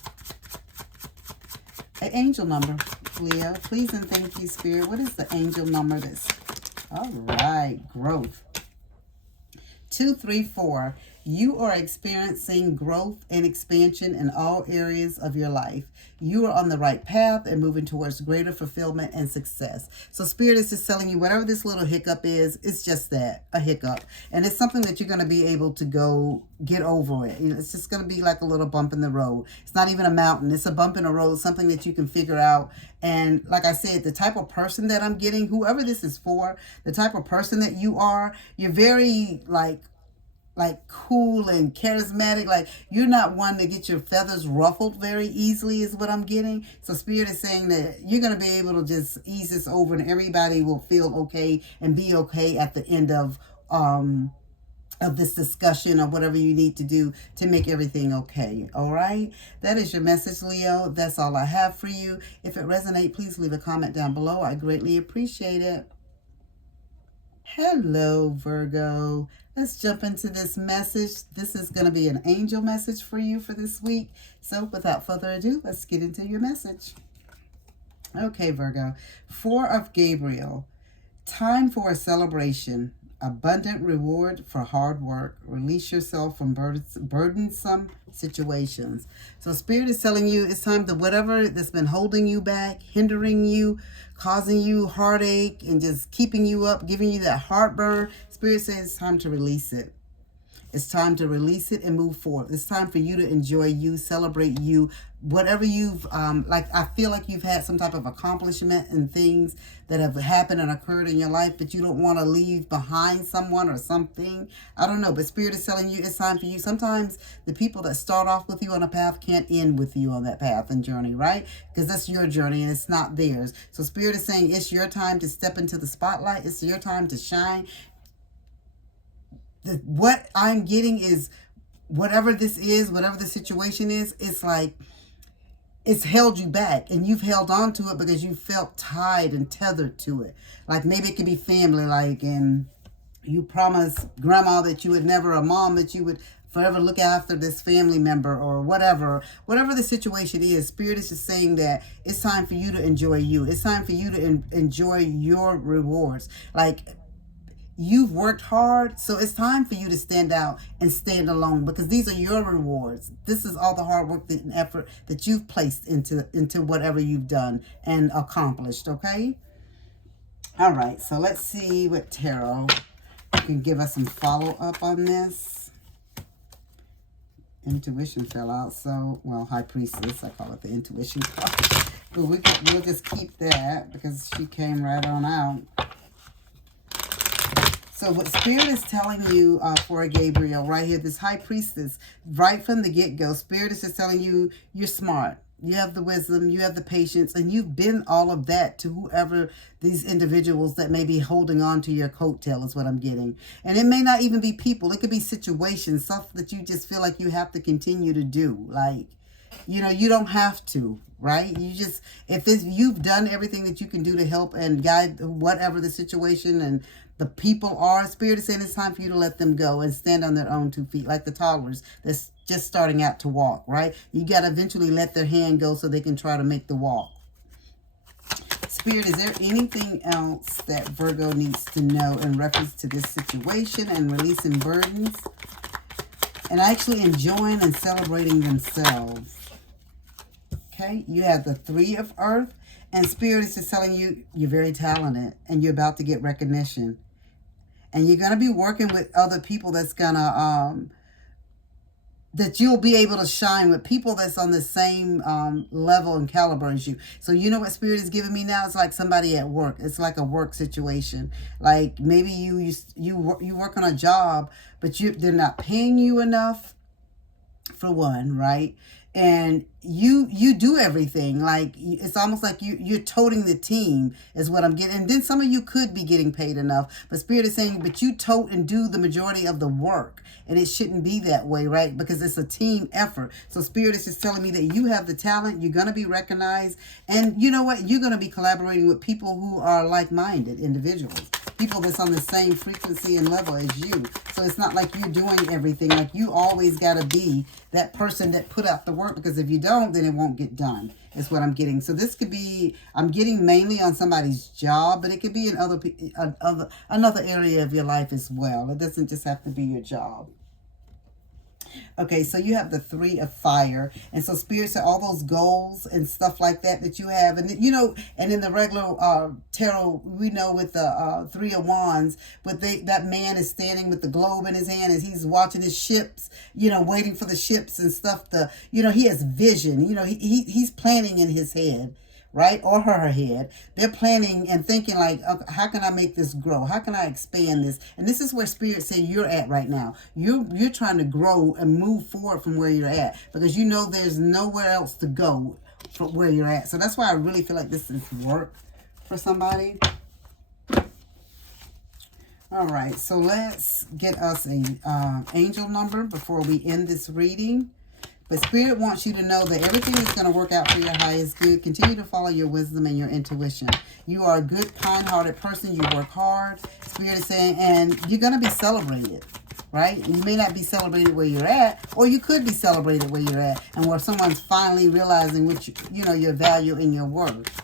an angel number, Leo. Please and thank you, Spirit. What is the angel number all right, growth. 234. You are experiencing growth and expansion in all areas of your life. You are on the right path and moving towards greater fulfillment and success. So Spirit is just telling you whatever this little hiccup is, it's just that, a hiccup. And it's something that you're going to be able to go get over it. You know, it's just going to be like a little bump in the road. It's not even a mountain. It's a bump in the road, something that you can figure out. And like I said, the type of person that I'm getting, whoever this is for, the type of person that you are, you're very like cool and charismatic. Like you're not one to get your feathers ruffled very easily, is what I'm getting. So Spirit is saying that you're going to be able to just ease this over, and everybody will feel okay and be okay at the end of of this discussion or whatever you need to do to make everything okay. All right, that is your message, Leo. That's all I have for you. If it resonates, please leave a comment down below. I greatly appreciate it. Hello, Virgo. Let's jump into this message. This is going to be an angel message for you for this week. So without further ado, let's get into your message. Okay, Virgo. 4 of Gabriel. Time for a celebration. Abundant reward for hard work. Release yourself from burdensome situations. So Spirit is telling you it's time to whatever that's been holding you back, hindering you, causing you heartache, and just keeping you up, giving you that heartburn. Spirit says it's time to release it. It's time to release it and move forward. It's time for you to enjoy you, celebrate you. Whatever you've, I feel like you've had some type of accomplishment and things that have happened and occurred in your life, but you don't want to leave behind someone or something. I don't know, but Spirit is telling you it's time for you. Sometimes the people that start off with you on a path can't end with you on that path and journey, right? Because that's your journey and it's not theirs. So Spirit is saying it's your time to step into the spotlight. It's your time to shine. What I'm getting is whatever this is, whatever the situation is, it's like it's held you back and you've held on to it because you felt tied and tethered to it. Like maybe it could be family, like, and you promised grandma that you would never, a mom that you would forever look after this family member or whatever the situation is. Spirit is just saying that it's time for you to enjoy you. It's time for you to enjoy your rewards. Like, you've worked hard, so it's time for you to stand out and stand alone because these are your rewards. This is all the hard work and effort that you've placed into whatever you've done and accomplished, okay? All right, so let's see what tarot can give us some follow-up on this. Intuition fell out, so, well, High Priestess, I call it the intuition card. But we'll just keep that because she came right on out. So what Spirit is telling you for Gabriel right here, this High Priestess, right from the get-go, Spirit is just telling you you're smart. You have the wisdom, you have the patience, and you've been all of that to whoever these individuals that may be holding on to your coattail is what I'm getting. And it may not even be people. It could be situations, stuff that you just feel like you have to continue to do. Like, you know, you don't have to, right? You just, you've done everything that you can do to help and guide whatever the situation and the people are. Spirit is saying it's time for you to let them go and stand on their own 2 feet, like the toddlers that's just starting out to walk, right? You got to eventually let their hand go so they can try to make the walk. Spirit, is there anything else that Virgo needs to know in reference to this situation and releasing burdens and actually enjoying and celebrating themselves? Okay, you have the 3 of Earth, and Spirit is just telling you you're very talented and you're about to get recognition. And you're going to be working with other people that's going to, that you'll be able to shine with people that's on the same level and caliber as you. So you know what Spirit is giving me now? It's like somebody at work. It's like a work situation. Like maybe you work on a job, but they're not paying you enough, for one, right? And you do everything. Like it's almost like you're toting the team is what I'm getting. And then some of you could be getting paid enough, but Spirit is saying, but you tote and do the majority of the work, and it shouldn't be that way, right? Because it's a team effort. So Spirit is just telling me that you have the talent, you're going to be recognized, and you know what? You're going to be collaborating with people who are like-minded individuals, people that's on the same frequency and level as you. So it's not like you're doing everything. Like you always got to be that person that put out the work, because if you don't, then it won't get done, is what I'm getting. So this could be, I'm getting mainly on somebody's job, but it could be in another area of your life as well. It doesn't just have to be your job. Okay, so you have the 3 of Fire. And so Spirit said all those goals and stuff like that you have. And, you know, and in the regular tarot, we know with the 3 of Wands, but that man is standing with the globe in his hand as he's watching his ships, you know, waiting for the ships and stuff to, you know, he has vision. You know, he's planning in his head. Right? Or her head. They're planning and thinking like, okay, how can I make this grow? How can I expand this? And this is where Spirit said you're at right now. You're trying to grow and move forward from where you're at, because you know there's nowhere else to go from where you're at. So that's why I really feel like this is work for somebody. All right, so let's get us a angel number before we end this reading. But Spirit wants you to know that everything is going to work out for your highest good. Continue to follow your wisdom and your intuition. You are a good, kind-hearted person. You work hard. Spirit is saying, and you're going to be celebrated, right? You may not be celebrated where you're at, or you could be celebrated where you're at, and where someone's finally realizing which, your value and your worth.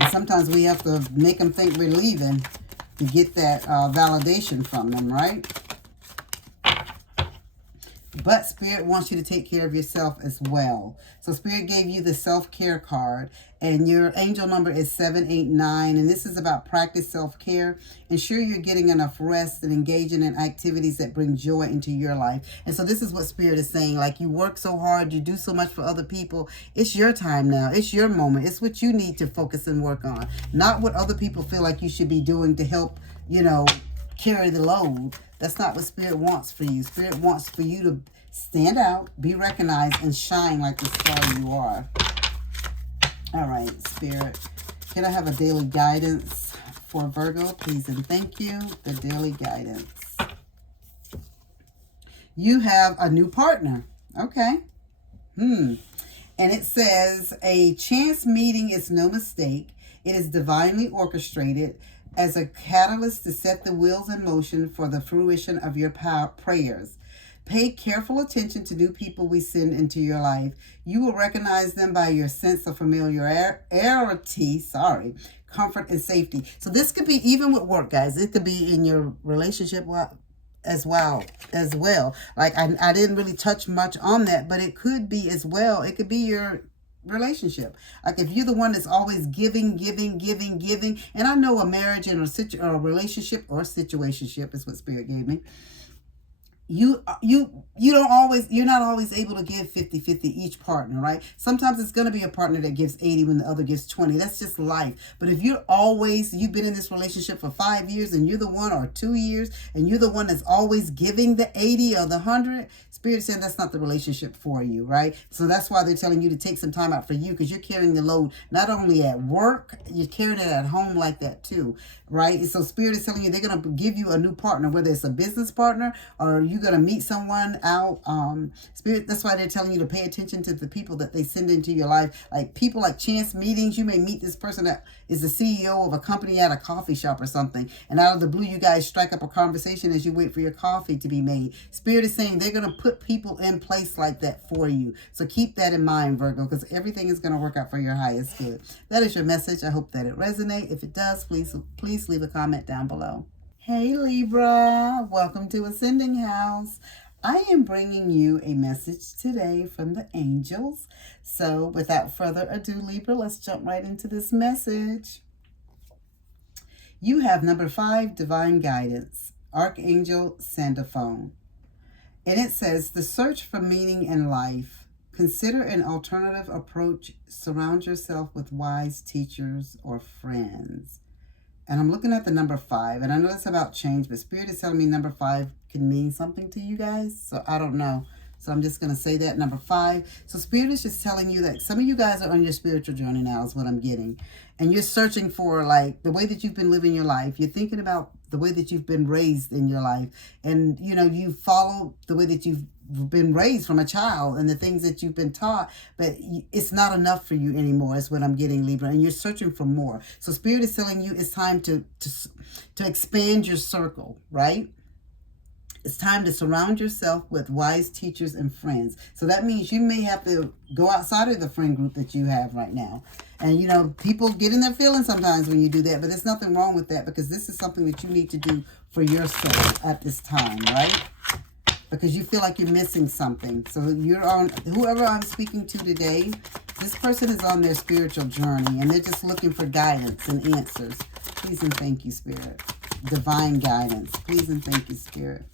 And sometimes we have to make them think we're leaving to get that validation from them, right? But Spirit wants you to take care of yourself as well. So Spirit gave you the self-care card, and your angel number is 789, and this is about practice self-care. Ensure you're getting enough rest and engaging in activities that bring joy into your life. And so this is what Spirit is saying. Like, you work so hard, you do so much for other people. It's your time now. It's your moment. It's what you need to focus and work on, not what other people feel like you should be doing to help, carry the load. That's not what Spirit wants for you. Spirit wants for you to stand out, be recognized, and shine like the star you are. All right, Spirit. Can I have a daily guidance for Virgo, please and thank you? The daily guidance. You have a new partner. Okay. And it says, a chance meeting is no mistake. It is divinely orchestrated as a catalyst to set the wheels in motion for the fruition of your prayers. Pay careful attention to new people we send into your life. You will recognize them by your sense of familiarity, comfort and safety. So this could be even with work, guys. It could be in your relationship as well. Like, I didn't really touch much on that, but it could be as well. It could be your relationship. Like, if you're the one that's always giving, and I know a marriage and a relationship or situationship is what Spirit gave me. You're not always able to give 50-50 each partner, right? Sometimes it's going to be a partner that gives 80 when the other gives 20. That's just life. But if you've been in this relationship for 5 years and you're the one, or 2 years, and you're the one that's always giving the 80 or the 100, Spirit said that's not the relationship for you, right? So that's why they're telling you to take some time out for you, because you're carrying the load not only at work, you're carrying it at home like that too, right? So Spirit is telling you they're going to give you a new partner, whether it's a business partner or you're going to meet someone out. Spirit, that's why they're telling you to pay attention to the people that they send into your life. Like, people like chance meetings. You may meet this person that is the CEO of a company at a coffee shop or something, and out of the blue you guys strike up a conversation as you wait for your coffee to be made. Spirit is saying they're going to put people in place like that for you. So keep that in mind, Virgo, because everything is going to work out for your highest good. That is your message. I hope that it resonates. If it does, please leave a comment down below. Hey Libra, welcome to Ascending House. I am bringing you a message today from the angels. So without further ado, Libra, let's jump right into this message. You have number 5, divine guidance, Archangel Sandalphon. And it says, the search for meaning in life. Consider an alternative approach. Surround yourself with wise teachers or friends. And I'm looking at the number 5, and I know it's about change, but Spirit is telling me number 5 can mean something to you guys. So I don't know. So I'm just going to say that, number 5. So Spirit is just telling you that some of you guys are on your spiritual journey now is what I'm getting. And you're searching for, like, the way that you've been living your life. You're thinking about the way that you've been raised in your life. And, you follow the way that you've been raised from a child and the things that you've been taught, but it's not enough for you anymore is what I'm getting, Libra, and you're searching for more. So Spirit is telling you it's time to expand your circle, right? It's time to surround yourself with wise teachers and friends. So that means you may have to go outside of the friend group that you have right now. And, people get in their feelings sometimes when you do that, but there's nothing wrong with that, because this is something that you need to do for your soul at this time, right? Because you feel like you're missing something. So whoever I'm speaking to today, this person is on their spiritual journey, and they're just looking for guidance and answers. Please and thank you, Spirit. Divine guidance. Please and thank you, Spirit.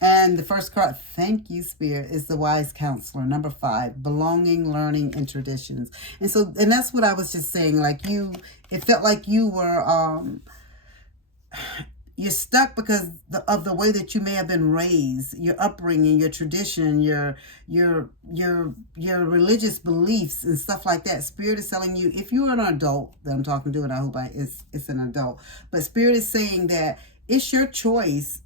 And the first card, thank you, Spirit, is the wise counselor, number 5, belonging, learning, and traditions. And that's what I was just saying. Like, it felt like you were, you're stuck because of the way that you may have been raised, your upbringing, your tradition, your religious beliefs and stuff like that. Spirit is telling you, if you're an adult that I'm talking to, and I hope it's an adult, but Spirit is saying that it's your choice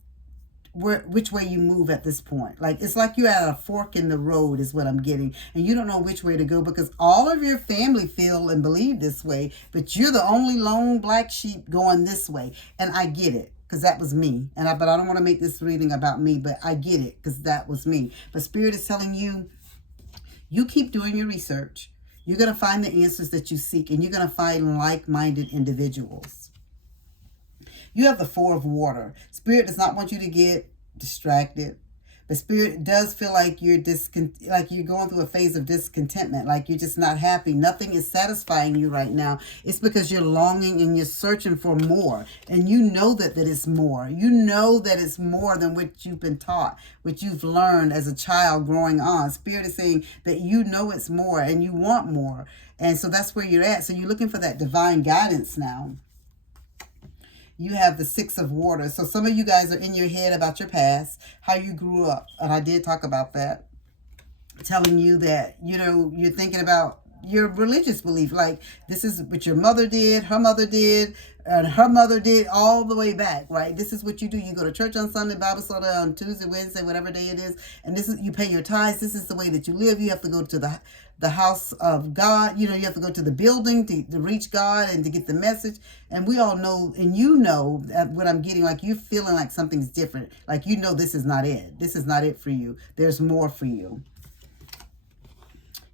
which way you move at this point. Like, it's like you're at a fork in the road is what I'm getting, and you don't know which way to go because all of your family feel and believe this way, but you're the only lone black sheep going this way. And I get it, because that was me. But I don't want to make this reading about me, but I get it because that was me. But Spirit is telling you, you keep doing your research. You're going to find the answers that you seek, and you're going to find like-minded individuals. You have the Four of Water. Spirit does not want you to get distracted. But Spirit does feel like you're going through a phase of discontentment, like you're just not happy. Nothing is satisfying you right now. It's because you're longing and you're searching for more. And you know that it's more. You know that it's more than what you've been taught, what you've learned as a child growing on. Spirit is saying that you know it's more and you want more. And so that's where you're at. So you're looking for that divine guidance now. You have the Six of Water. So some of you guys are in your head about your past, how you grew up. And I did talk about that. Telling you that, you're thinking about your religious belief. Like, this is what your mother did, her mother did, and her mother did all the way back, right? This is what you do. You go to church on Sunday, Bible study on Tuesday, Wednesday, whatever day it is. And you pay your tithes. This is the way that you live. You have to go to the house of God. You have to go to the building to reach God and to get the message. And we all know, and what I'm getting, like you're feeling like something's different. Like, this is not it. This is not it for you. There's more for you.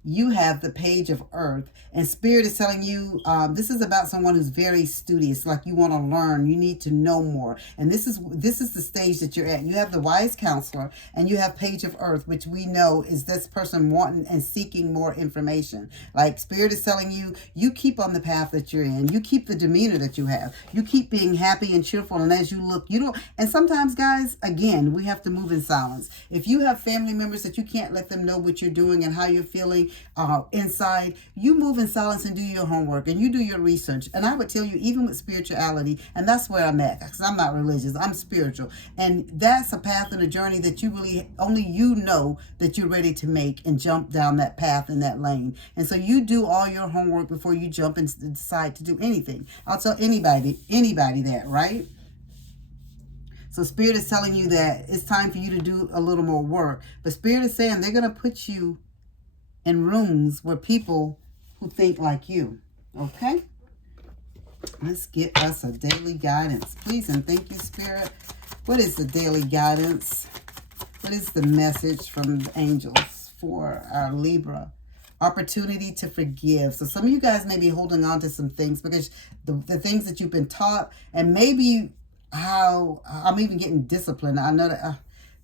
You have the Page of Earth, and Spirit is telling you this is about someone who's very studious, like you want to learn, you need to know more. And this is the stage that you're at. You have the Wise Counselor, and you have Page of Earth, which we know is this person wanting and seeking more information. Like, Spirit is telling you, you keep on the path that you're in. You keep the demeanor that you have. You keep being happy and cheerful, and as you look, and sometimes, guys, again, we have to move in silence. If you have family members that you can't let them know what you're doing and how you're feeling, inside, you move in silence and do your homework and you do your research. And I would tell you, even with spirituality, and that's where I'm at, because I'm not religious, I'm spiritual, and that's a path and a journey that you really only know that you're ready to make and jump down that path in that lane. And so you do all your homework before you jump and decide to do anything. I'll tell anybody that, right? So Spirit is telling you that it's time for you to do a little more work. But Spirit is saying they're going to put you in rooms where people who think like you. Okay? Let's get us a daily guidance. Please and thank you, Spirit. What is the daily guidance? What is the message from the angels for our Libra? Opportunity to forgive. So some of you guys may be holding on to some things because the things that you've been taught, and maybe how I'm even getting disciplined. I know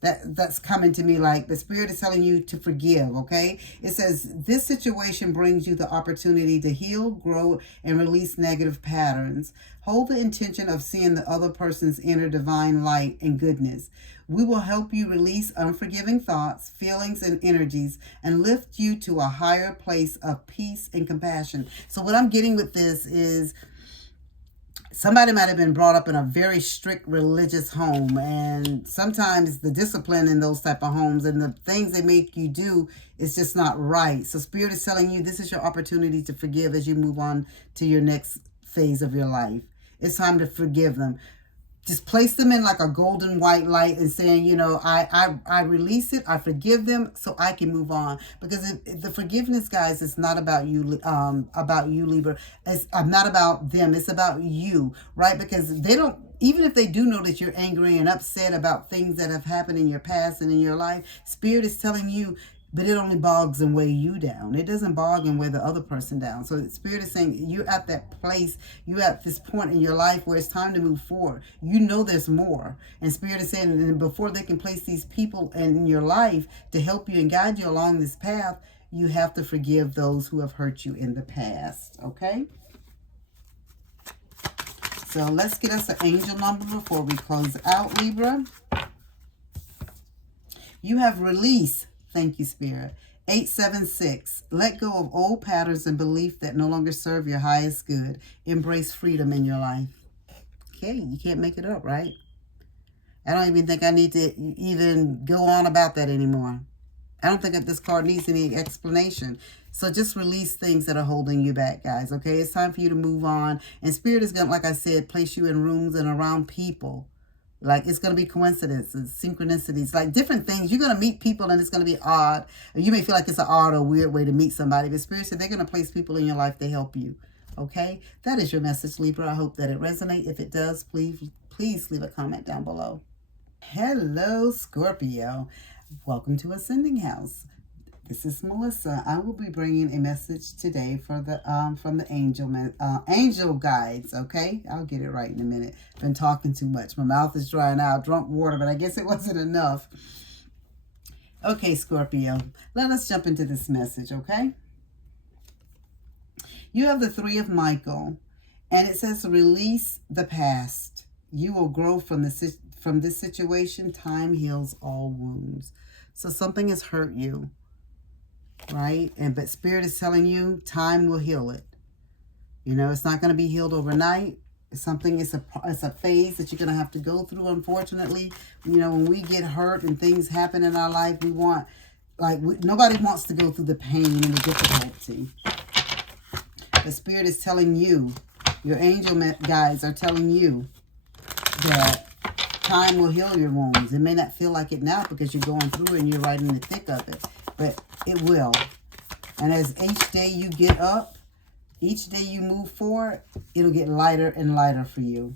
that's coming to me, like the Spirit is telling you to forgive, okay? It says, this situation brings you the opportunity to heal, grow, and release negative patterns. Hold the intention of seeing the other person's inner divine light and goodness. We will help you release unforgiving thoughts, feelings, and energies, and lift you to a higher place of peace and compassion. So what I'm getting with this is, somebody might have been brought up in a very strict religious home, and sometimes the discipline in those type of homes and the things they make you do is just not right. So Spirit is telling you this is your opportunity to forgive as you move on to your next phase of your life. It's time to forgive them. Just place them in like a golden white light and saying, I release it, I forgive them so I can move on. Because the forgiveness, guys, is not about you, Libra. It's not about them. It's about you, right? Because they don't, even if they do know that you're angry and upset about things that have happened in your past and in your life, Spirit is telling you, but it only bogs and weigh you down. It doesn't bog and weigh the other person down. So the Spirit is saying you're at that place, you're at this point in your life where it's time to move forward. You know there's more. And Spirit is saying, and before they can place these people in your life to help you and guide you along this path, you have to forgive those who have hurt you in the past. Okay? So let's get us an angel number before we close out, Libra. You have release. Thank you, Spirit. 876. Let go of old patterns and belief that no longer serve your highest good. Embrace freedom in your life. Okay, you can't make it up, right? I don't even think I need to even go on about that anymore. I don't think that this card needs any explanation. So just release things that are holding you back, guys, okay? It's time for you to move on. And Spirit is going to, like I said, place you in rooms and around people. Like, it's going to be coincidences, synchronicities, like different things. You're going to meet people and it's going to be odd. You may feel like it's an odd or weird way to meet somebody. But Spirit said they're going to place people in your life to help you, okay? That is your message, Libra. I hope that it resonates. If it does, please leave a comment down below. Hello, Scorpio. Welcome to Ascending House. This is Melissa. I will be bringing a message today for the from the angel guides. Okay, I'll get it right in a minute. Been talking too much. My mouth is drying out. Drunk water, but I guess it wasn't enough. Okay, Scorpio. Let us jump into this message. Okay. You have the Three of Michael, and it says release the past. You will grow from this situation. Time heals all wounds. So something has hurt you, right? But Spirit is telling you time will heal it. You know, it's not going to be healed overnight. It's a phase that you're going to have to go through, unfortunately. You know, when we get hurt and things happen in our life, nobody wants to go through the pain and the difficulty. The Spirit is telling you, your angel guides are telling you that time will heal your wounds. It may not feel like it now because you're going through it and you're right in the thick of it, but it will. And as each day you get up, each day you move forward, it'll get lighter and lighter for you.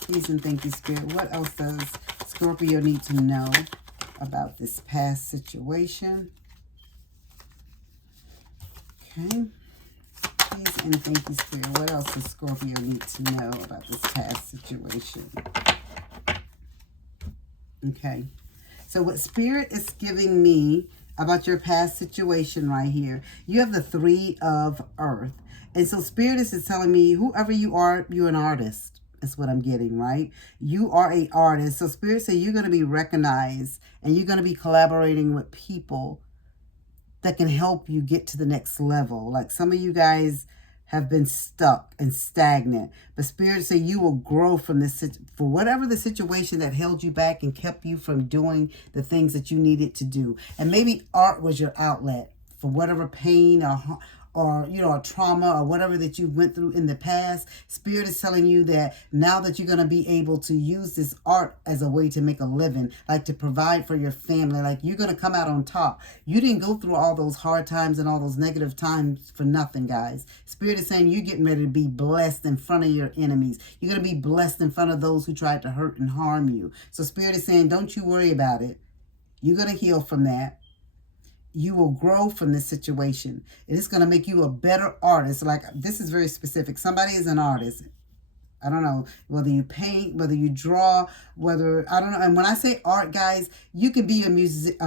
Please and thank you, Spirit. What else does Scorpio need to know about this past situation? Okay. Please and thank you, Spirit. What else does Scorpio need to know about this past situation? Okay. So what Spirit is giving me about your past situation right here, you have the Three of Earth. And so Spirit is telling me, whoever you are, you're an artist. That's what I'm getting, right? You are an artist. So Spirit says you're going to be recognized and you're going to be collaborating with people that can help you get to the next level. Like some of you guys have been stuck and stagnant. But Spirit say you will grow from this, for whatever the situation that held you back and kept you from doing the things that you needed to do. And maybe art was your outlet for whatever pain or you know, a trauma or whatever that you went through in the past. Spirit is telling you that now that you're going to be able to use this art as a way to make a living, like to provide for your family, like you're going to come out on top. You didn't go through all those hard times and all those negative times for nothing, guys. Spirit is saying you're getting ready to be blessed in front of your enemies. You're going to be blessed in front of those who tried to hurt and harm you. So Spirit is saying, don't you worry about it. You're going to heal from that. You will grow from this situation. It is going to make you a better artist. Like, this is very specific. Somebody is an artist. I don't know, whether you paint, whether you draw, whether, I don't know. And when I say art, guys, you can be a musician.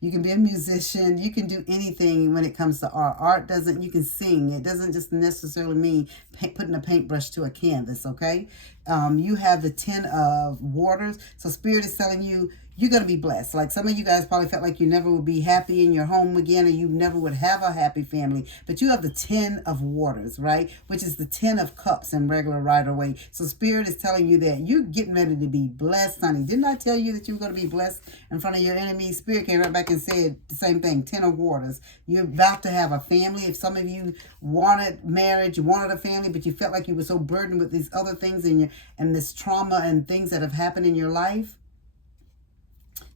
You can be a musician. You can do anything when it comes to art. Art doesn't, you can sing. It doesn't just necessarily mean putting a paintbrush to a canvas, okay? You have the 10 of Waters. So Spirit is telling you, you're going to be blessed. Like some of you guys probably felt like you never would be happy in your home again, or you never would have a happy family. But you have the 10 of Waters, right? Which is the 10 of Cups in regular Rider-Waite. So Spirit is telling you that you're getting ready to be blessed, honey. Didn't I tell you that you were going to be blessed in front of your enemies? Spirit came right back and said the same thing. 10 of Waters. You're about to have a family. If some of you wanted marriage, you wanted a family, but you felt like you were so burdened with these other things and this trauma and things that have happened in your life,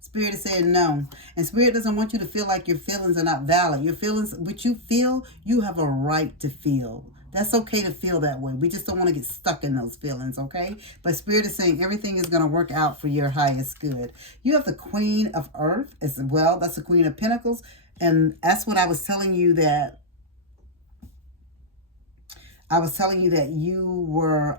Spirit is saying no. And Spirit doesn't want you to feel like your feelings are not valid. Your feelings, what you feel, you have a right to feel. That's okay to feel that way. We just don't want to get stuck in those feelings, okay? But Spirit is saying everything is going to work out for your highest good. You have the Queen of Earth as well. That's the Queen of Pentacles. And that's what I was telling you that you were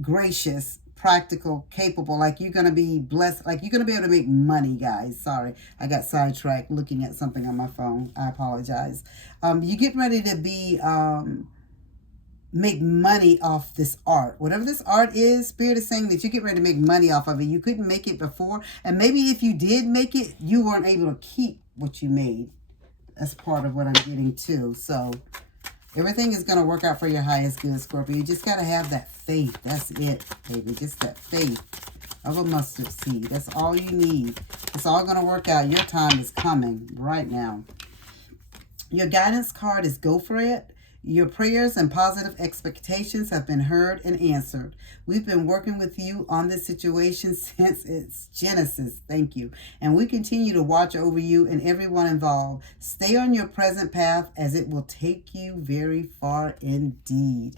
gracious, practical, capable, like you're going to be blessed, like you're going to be able to make money, guys. Sorry, I got sidetracked looking at something on my phone. I apologize. You get ready to be, make money off this art. Whatever this art is, Spirit is saying that you get ready to make money off of it. You couldn't make it before. And maybe if you did make it, you weren't able to keep what you made. That's part of what I'm getting too. So everything is going to work out for your highest good, Scorpio. You just got to have that faith. That's it, baby. Just that faith of a mustard seed. That's all you need. It's all going to work out. Your time is coming right now. Your guidance card is go for it. Your prayers and positive expectations have been heard and answered. We've been working with you on this situation since its genesis. Thank you. And we continue to watch over you and everyone involved. Stay on your present path as it will take you very far indeed.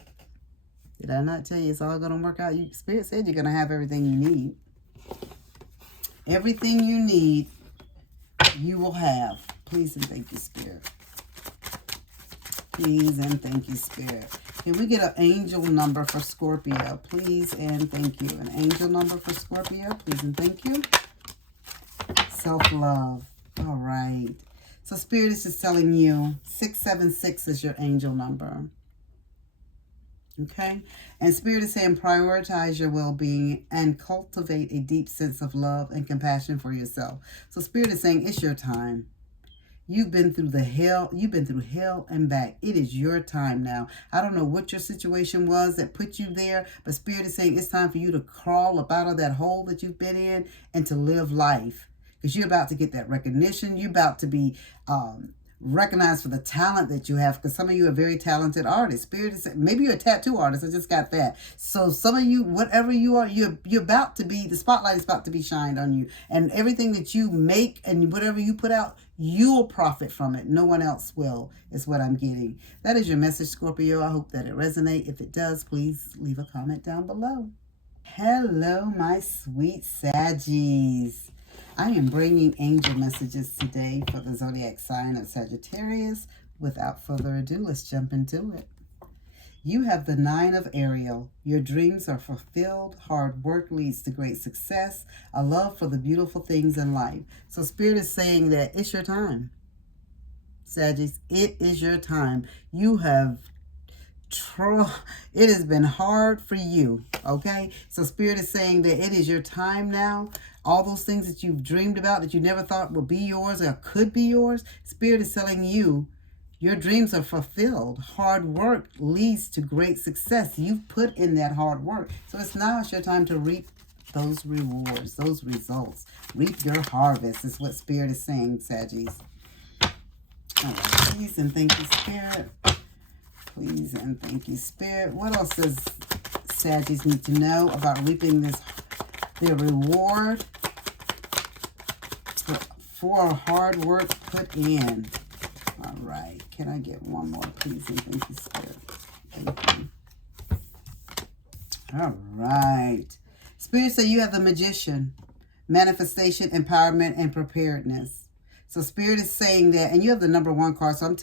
Did I not tell you it's all going to work out? Spirit said you're going to have everything you need. Everything you need, you will have. Please and thank you, Spirit. Please and thank you, Spirit. Can we get an angel number for Scorpio? Please and thank you. An angel number for Scorpio. Please and thank you. Self-love. All right. So Spirit is just telling you 676 is your angel number. Okay? And Spirit is saying prioritize your well-being and cultivate a deep sense of love and compassion for yourself. So Spirit is saying it's your time. You've been through hell and back. It is your time now. I don't know what your situation was that put you there, but Spirit is saying it's time for you to crawl up out of that hole that you've been in and to live life. Because you're about to get that recognition. You're about to be recognized for the talent that you have, because some of you are very talented artists. Spirit is, maybe you're a tattoo artist. I just got that. So some of you, whatever you are, you're about to be, the spotlight is about to be shined on you, and everything that you make and whatever you put out, you'll profit from it. No one else will, is what I'm getting. That is your message, Scorpio. I hope that it resonates. If it does, please leave a comment down below. Hello, my sweet Saggies. I am bringing angel messages today for the zodiac sign of Sagittarius. Without further ado, let's jump into it. You have the 9 of Aries. Your dreams are fulfilled. Hard work leads to great success. A love for the beautiful things in life. So Spirit is saying that it's your time. Saggies, it is your time. You have it has been hard for you, okay? So Spirit is saying that it is your time now. All those things that you've dreamed about that you never thought would be yours or could be yours, Spirit is telling you your dreams are fulfilled. Hard work leads to great success. You've put in that hard work. So it's your time to reap those rewards, those results. Reap your harvest is what Spirit is saying, Saggies. All right, please and thank you, Spirit. Please and thank you, Spirit. What else does Saggies need to know about reaping their reward for hard work put in? All right. Can I get one more, please? And thank you, Spirit. Thank you. All right. Spirit says you have the Magician, manifestation, empowerment, and preparedness. So Spirit is saying that, and you have the number 1 card. So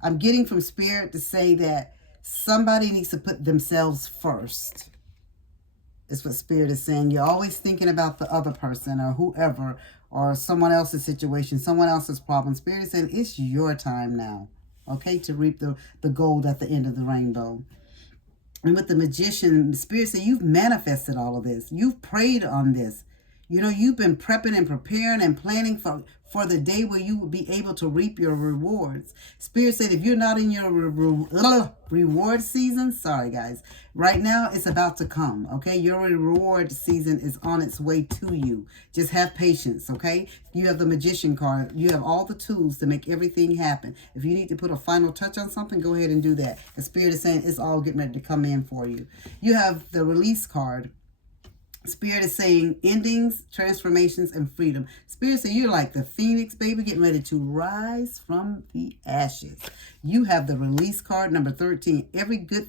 I'm getting from Spirit to say that somebody needs to put themselves first. Is what Spirit is saying. You're always thinking about the other person or whoever or someone else's situation, someone else's problem. Spirit is saying it's your time now, okay, to reap the gold at the end of the rainbow. And with the Magician, Spirit says you've manifested all of this. You've prayed on this. You know, you've been prepping and preparing and planning for the day where you will be able to reap your rewards. Spirit said if you're not in your reward season, sorry guys, right now it's about to come, okay? Your reward season is on its way to you. Just have patience, okay? You have the Magician card. You have all the tools to make everything happen. If you need to put a final touch on something, go ahead and do that. The Spirit is saying it's all getting ready to come in for you. You have the Release card. Spirit is saying endings, transformations, and freedom. Spirit says you're like the phoenix, baby, getting ready to rise from the ashes. You have the Release card, number 13. Every good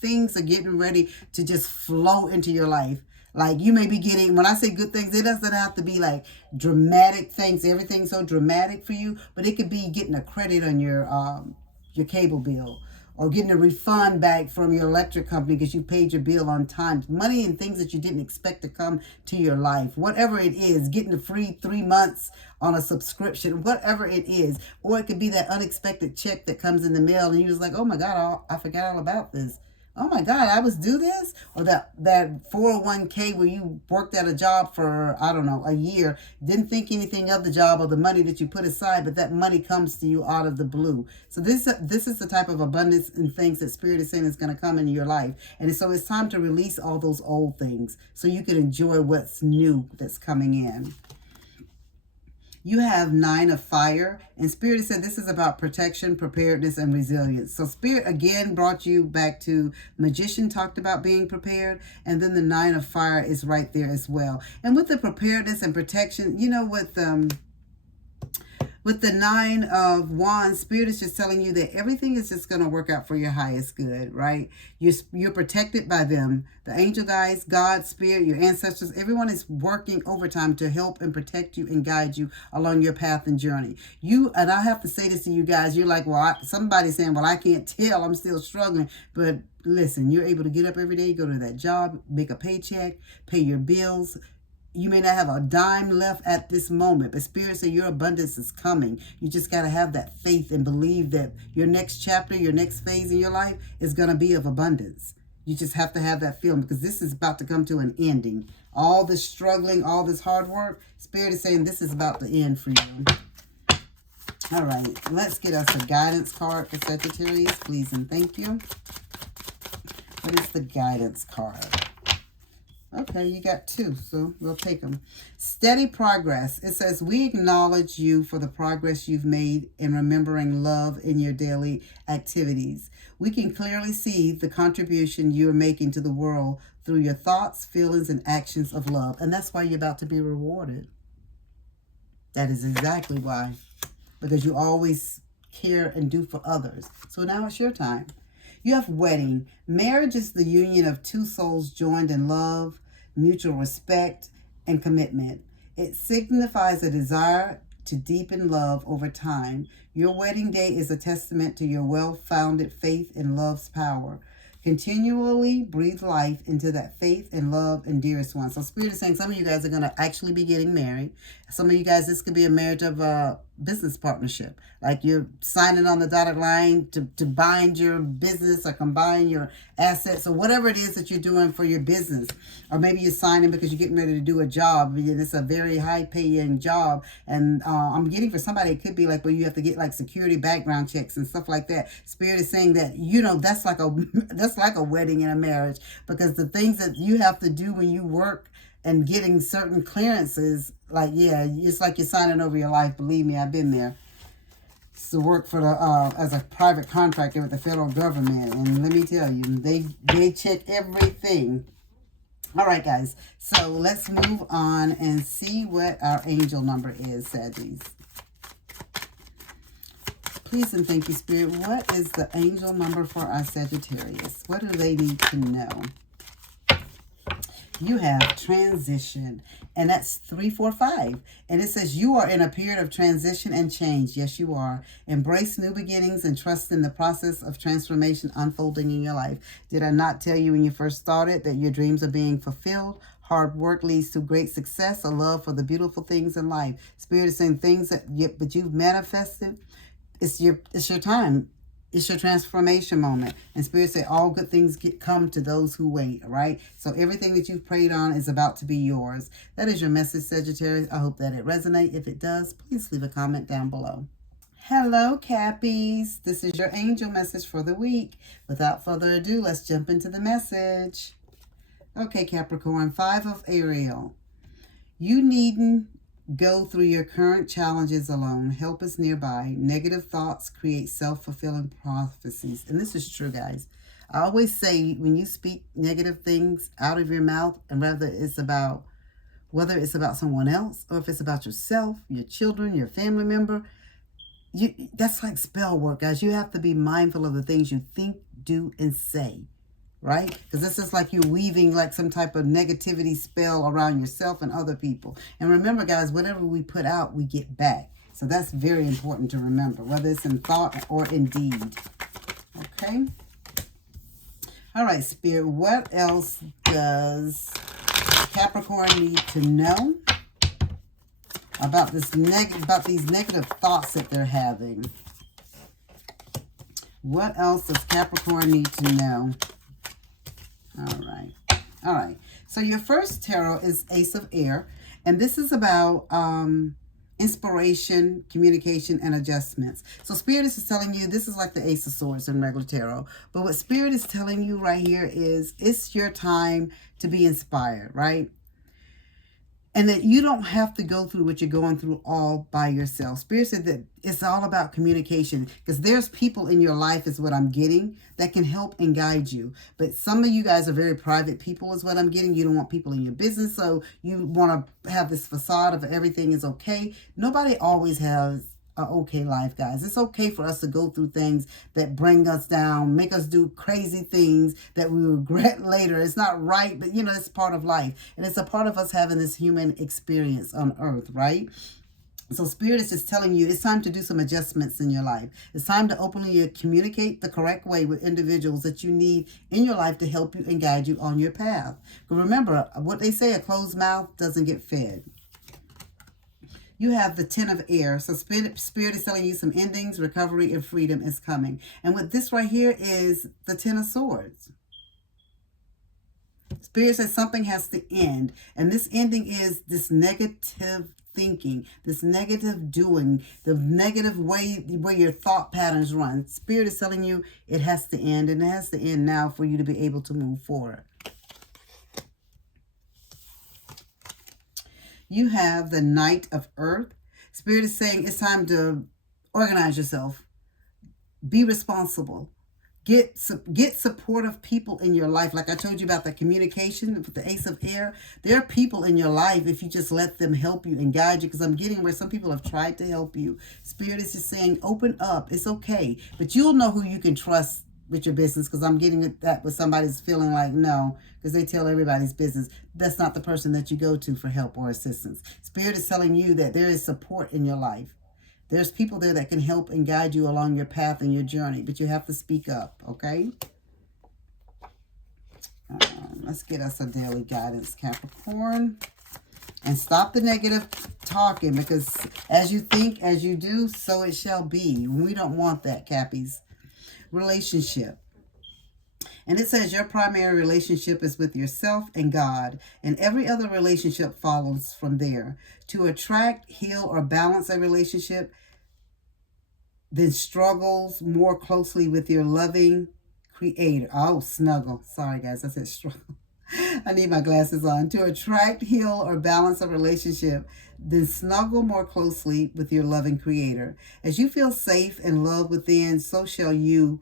things are getting ready to just flow into your life. Like you may be getting, when I say good things, it doesn't have to be like dramatic things. Everything's so dramatic for you, but it could be getting a credit on your cable bill, or getting a refund back from your electric company because you paid your bill on time. Money and things that you didn't expect to come to your life. Whatever it is, getting a free 3 months on a subscription, whatever it is. Or it could be that unexpected check that comes in the mail and you're just like, oh my God, I forgot all about this. oh my God, I was due this? Or that 401k where you worked at a job for, I don't know, a year, didn't think anything of the job or the money that you put aside, but that money comes to you out of the blue. So this is the type of abundance and things that Spirit is saying is going to come into your life. And so it's time to release all those old things so you can enjoy what's new that's coming in. You have 9 of fire, and Spirit said this is about protection, preparedness, and resilience. So Spirit again brought you back to Magician, talked about being prepared, and then the 9 of fire is right there as well. And with the preparedness and protection, you know, with the 9 of wands, Spirit is just telling you that everything is just going to work out for your highest good, right? You're protected by them. The angel guides, God, Spirit, your ancestors, everyone is working overtime to help and protect you and guide you along your path and journey. And I have to say this to you guys, you're like, well, somebody's saying, well, I can't tell, I'm still struggling. But listen, you're able to get up every day, go to that job, make a paycheck, pay your bills. You may not have a dime left at this moment, but Spirit said your abundance is coming. You just got to have that faith and believe that your next chapter, your next phase in your life is going to be of abundance. You just have to have that feeling because this is about to come to an ending. All this struggling, all this hard work, Spirit is saying this is about to end for you. All right, let's get us a guidance card for Sagittarius, please and thank you. What is the guidance card? Okay, you got 2, so we'll take them. Steady progress. It says, we acknowledge you for the progress you've made in remembering love in your daily activities. We can clearly see the contribution you're making to the world through your thoughts, feelings, and actions of love. And that's why you're about to be rewarded. That is exactly why. Because you always care and do for others. So now it's your time. You have wedding. Marriage is the union of 2 souls joined in love, mutual respect, and commitment. It signifies a desire to deepen love over time. Your wedding day is a testament to your well-founded faith in love's power. Continually breathe life into that faith and love and dearest one. So Spirit is saying some of you guys are going to actually be getting married. Some of you guys, this could be a marriage of a business partnership. Like you're signing on the dotted line to bind your business or combine your assets or whatever it is that you're doing for your business. Or maybe you're signing because you're getting ready to do a job. And it's a very high paying job. And I'm getting for somebody, it could be like where you have to get like security background checks and stuff like that. Spirit is saying that, you know, that's like a wedding and a marriage, because the things that you have to do when you work and getting certain clearances, like, yeah, it's like you're signing over your life. Believe me, I've been there. It's to work for the as a private contractor with the federal government, and let me tell you, they check everything. All right, guys, so let's move on and see what our angel number is, Saggies. Please and thank you, Spirit. What is the angel number for our Sagittarius? What do they need to know? You have transition, and that's 345. And it says you are in a period of transition and change. Yes, you are. Embrace new beginnings and trust in the process of transformation unfolding in your life. Did I not tell you when you first started that your dreams are being fulfilled? Hard work leads to great success, a love for the beautiful things in life. Spirit is saying things that you've manifested. It's your time. It's your transformation moment. And Spirit say all good things come to those who wait, all right? So everything that you've prayed on is about to be yours. That is your message, Sagittarius. I hope that it resonates. If it does, please leave a comment down below. Hello, Cappies. This is your angel message for the week. Without further ado, let's jump into the message. Okay, Capricorn, 5 of Aries. You needn't go through your current challenges alone. Help is nearby. Negative thoughts create self-fulfilling prophecies. And this is true, guys. I always say when you speak negative things out of your mouth, and whether it's about someone else or if it's about yourself, your children, your family member, that's like spell work, guys. You have to be mindful of the things you think, do, and say. Right? Because this is like you're weaving like some type of negativity spell around yourself and other people. And remember, guys, whatever we put out, we get back. So that's very important to remember, whether it's in thought or in deed. Okay? All right, Spirit, what else does Capricorn need to know about these negative thoughts that they're having? What else does Capricorn need to know? All right. All right. So your first tarot is Ace of Air, and this is about inspiration, communication, and adjustments. So Spirit is telling you, this is like the Ace of Swords in regular tarot, but what Spirit is telling you right here is it's your time to be inspired, right? And that you don't have to go through what you're going through all by yourself. Spirit said that it's all about communication, because there's people in your life, is what I'm getting, that can help and guide you. But some of you guys are very private people, is what I'm getting. You don't want people in your business, so you want to have this facade of everything is okay. Nobody always has an okay life, guys. It's okay for us to go through things that bring us down, make us do crazy things that we regret later. It's not right, but you know, it's part of life, and it's a part of us having this human experience on earth, right? So Spirit is just telling you it's time to do some adjustments in your life. It's time to openly communicate the correct way with individuals that you need in your life to help you and guide you on your path. But remember what they say, a closed mouth doesn't get fed. You have the Ten of Air. So Spirit is telling you some endings, recovery, and freedom is coming. And what this right here is the Ten of Swords. Spirit says something has to end. And this ending is this negative thinking, this negative doing, the negative way where your thought patterns run. Spirit is telling you it has to end, and it has to end now for you to be able to move forward. You have the Knight of Earth. Spirit is saying it's time to organize yourself. Be responsible. Get supportive people in your life. Like I told you about the communication with the Ace of Air. There are people in your life, if you just let them help you and guide you, because I'm getting where some people have tried to help you. Spirit is just saying, open up. It's okay. But you'll know who you can trust with your business, because I'm getting that with somebody's feeling like no, because they tell everybody's business. That's not the person that you go to for help or assistance. Spirit is telling you that there is support in your life. There's people there that can help and guide you along your path and your journey, but you have to speak up, okay? Let's get us a daily guidance, Capricorn. And stop the negative talking, because as you think, as you do, so it shall be. We don't want that, Cappies. Relationship. And it says your primary relationship is with yourself and God, and every other relationship follows from there. To attract, heal, or balance a relationship, then struggles more closely with your loving creator. Oh, snuggle. Sorry, guys, I said struggle. I need my glasses on. To attract, heal, or balance a relationship, then snuggle more closely with your loving creator. As you feel safe and loved within, so shall your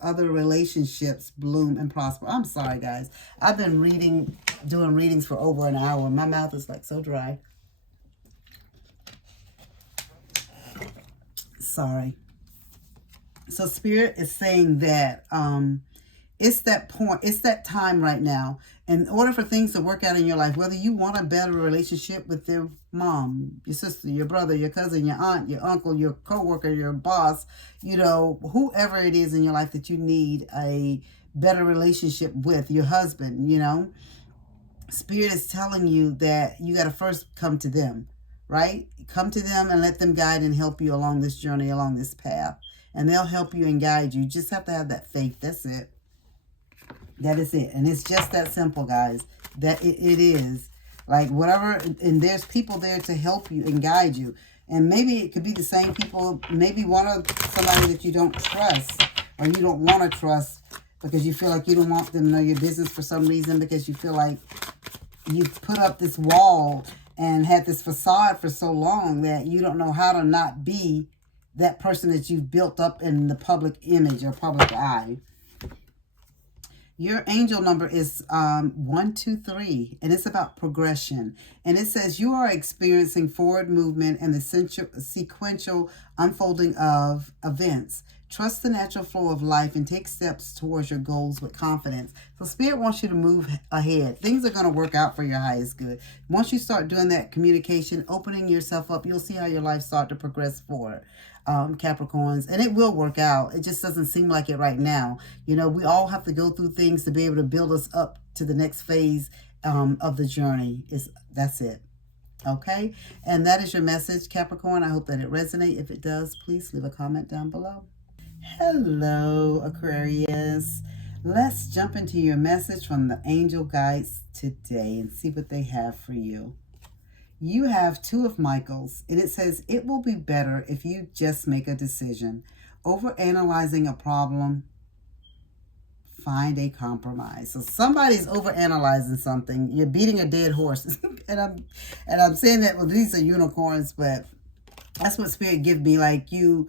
other relationships bloom and prosper. I'm sorry, guys. I've been doing readings for over an hour. My mouth is like so dry. Sorry. So Spirit is saying that it's that point, it's that time right now. In order for things to work out in your life, whether you want a better relationship with your mom, your sister, your brother, your cousin, your aunt, your uncle, your coworker, your boss, you know, whoever it is in your life that you need a better relationship with, your husband, you know, Spirit is telling you that you got to first come to them, right? Come to them and let them guide and help you along this journey, along this path. And they'll help you and guide you. You just have to have that faith. That's it. That is it. And it's just that simple, guys. That it is. Like whatever. And there's people there to help you and guide you. And maybe it could be the same people. Maybe somebody that you don't trust, or you don't want to trust, because you feel like you don't want them to know your business for some reason, because you feel like you've put up this wall and had this facade for so long that you don't know how to not be that person that you've built up in the public image or public eye. Your angel number is 123, and it's about progression. And it says you are experiencing forward movement and the sequential unfolding of events. Trust the natural flow of life and take steps towards your goals with confidence. So Spirit wants you to move ahead. Things are going to work out for your highest good. Once you start doing that communication, opening yourself up, you'll see how your life start to progress forward. Capricorns, and it will work out. It just doesn't seem like it right now. You know, we all have to go through things to be able to build us up to the next phase of the journey. That's it. Okay, and that is your message, Capricorn. I hope that it resonates. If it does, please leave a comment down below. Hello, Aquarius. Let's jump into your message from the angel guides today and see what they have for you. You have 2 of Michaels, and it says, it will be better if you just make a decision. Overanalyzing a problem, find a compromise. So somebody's overanalyzing something. You're beating a dead horse. and I'm saying that, well, these are unicorns, but that's what Spirit give me. Like, you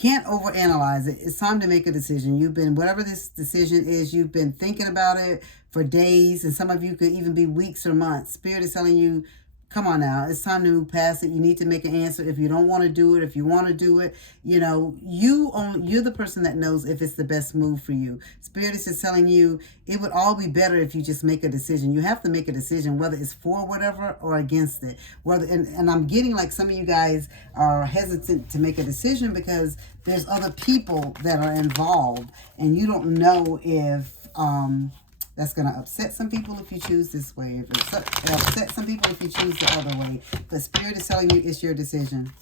can't overanalyze it. It's time to make a decision. You've been, whatever this decision is, you've been thinking about it for days, and some of you could even be weeks or months. Spirit is telling you, come on now, it's time to move past it. You need to make an answer. If you don't want to do it, if you want to do it, you know, you're the person that knows if it's the best move for you. Spirit is just telling you, it would all be better if you just make a decision. You have to make a decision, whether it's for whatever or against it. And I'm getting like some of you guys are hesitant to make a decision because there's other people that are involved, and you don't know if that's going to upset some people if you choose this way. If it upset some people if you choose the other way. But Spirit is telling you it's your decision,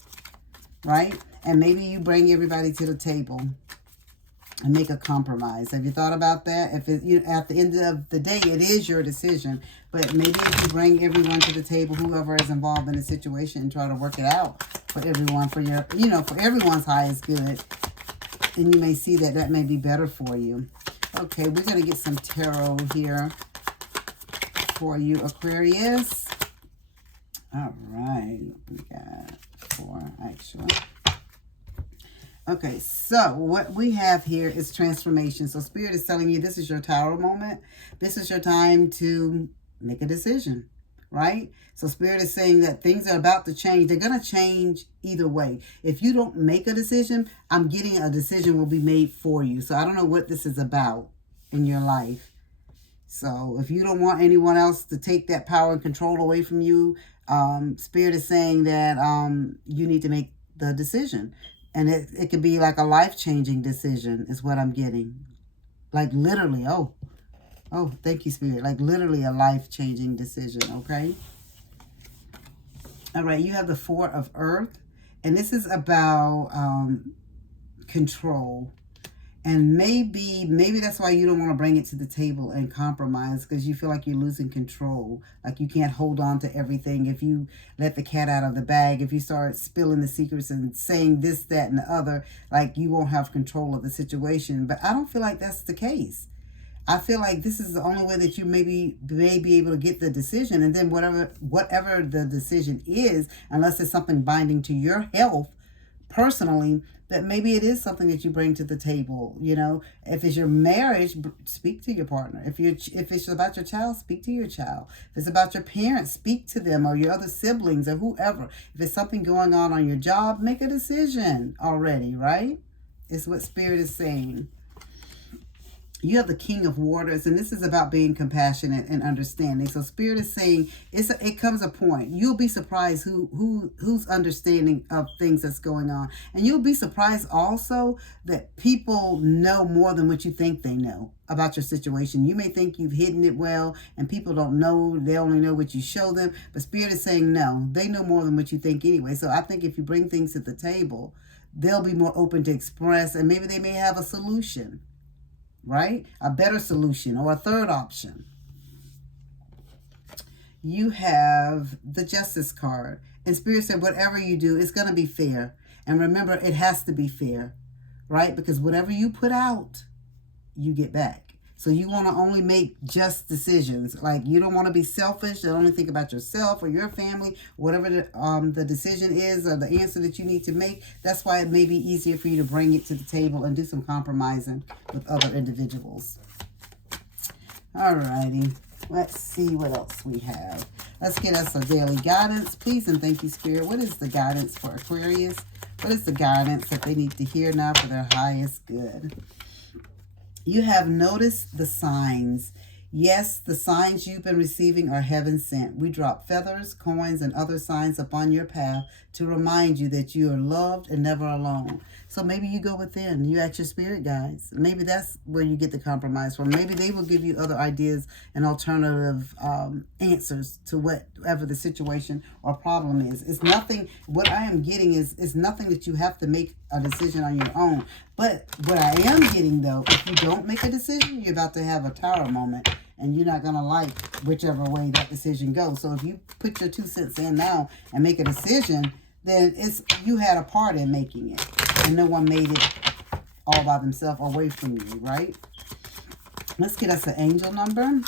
right? And maybe you bring everybody to the table and make a compromise. Have you thought about that? If it, at the end of the day, it is your decision. But maybe if you bring everyone to the table, whoever is involved in the situation, and try to work it out for everyone, for your, for everyone's highest good. And you may see that that may be better for you. Okay, we're going to get some tarot here for you, Aquarius. All right, we got 4, actually. Okay, so what we have here is transformation. So Spirit is telling you this is your Tower moment. This is your time to make a decision, right? So Spirit is saying that things are about to change. They're going to change either way. If you don't make a decision, I'm getting a decision will be made for you. So I don't know what this is about in your life. So if you don't want anyone else to take that power and control away from you, Spirit is saying that you need to make the decision. And it could be like a life-changing decision is what I'm getting. Like literally, oh, thank you, Spirit. Like literally a life-changing decision, okay? All right, you have the 4 of Earth. And this is about control. And maybe that's why you don't want to bring it to the table and compromise, because you feel like you're losing control. Like you can't hold on to everything. If you let the cat out of the bag, if you start spilling the secrets and saying this, that, and the other, like you won't have control of the situation. But I don't feel like that's the case. I feel like this is the only way that you may be able to get the decision. And then whatever the decision is, unless it's something binding to your health personally, that maybe it is something that you bring to the table. If it's your marriage, speak to your partner. If it's about your child, speak to your child. If it's about your parents, speak to them, or your other siblings, or whoever. If it's something going on your job, make a decision already, right? It's what Spirit is saying. You have the King of Waters, and this is about being compassionate and understanding. So Spirit is saying it comes a point. You'll be surprised who's understanding of things that's going on. And you'll be surprised also that people know more than what you think they know about your situation. You may think you've hidden it well, and people don't know. They only know what you show them. But Spirit is saying no. They know more than what you think anyway. So I think if you bring things to the table, they'll be more open to express, and maybe they may have a solution. Right? A better solution or a third option. You have the Justice card. And Spirit said, whatever you do, it's going to be fair. And remember, it has to be fair. Right? Because whatever you put out, you get back. So you want to only make just decisions. Like you don't want to be selfish and only think about yourself or your family, whatever the decision is or the answer that you need to make. That's why it may be easier for you to bring it to the table and do some compromising with other individuals. All righty. Let's see what else we have. Let's get us a daily guidance. Please and thank you, Spirit. What is the guidance for Aquarius? What is the guidance that they need to hear now for their highest good? You have noticed the signs. Yes, the signs you've been receiving are heaven sent. We drop feathers, coins, and other signs upon your path to remind you that you are loved and never alone. So maybe you go within. You ask your spirit guides. Maybe that's where you get the compromise from. Maybe they will give you other ideas and alternative answers to whatever the situation or problem is. It's nothing. What I am getting is nothing that you have to make a decision on your own. But what I am getting, though, if you don't make a decision, you're about to have a tower moment. And you're not going to like whichever way that decision goes. So if you put your 2 cents in now and make a decision, then you had a part in making it. And no one made it all by themselves away from you, right? Let's get us an angel number.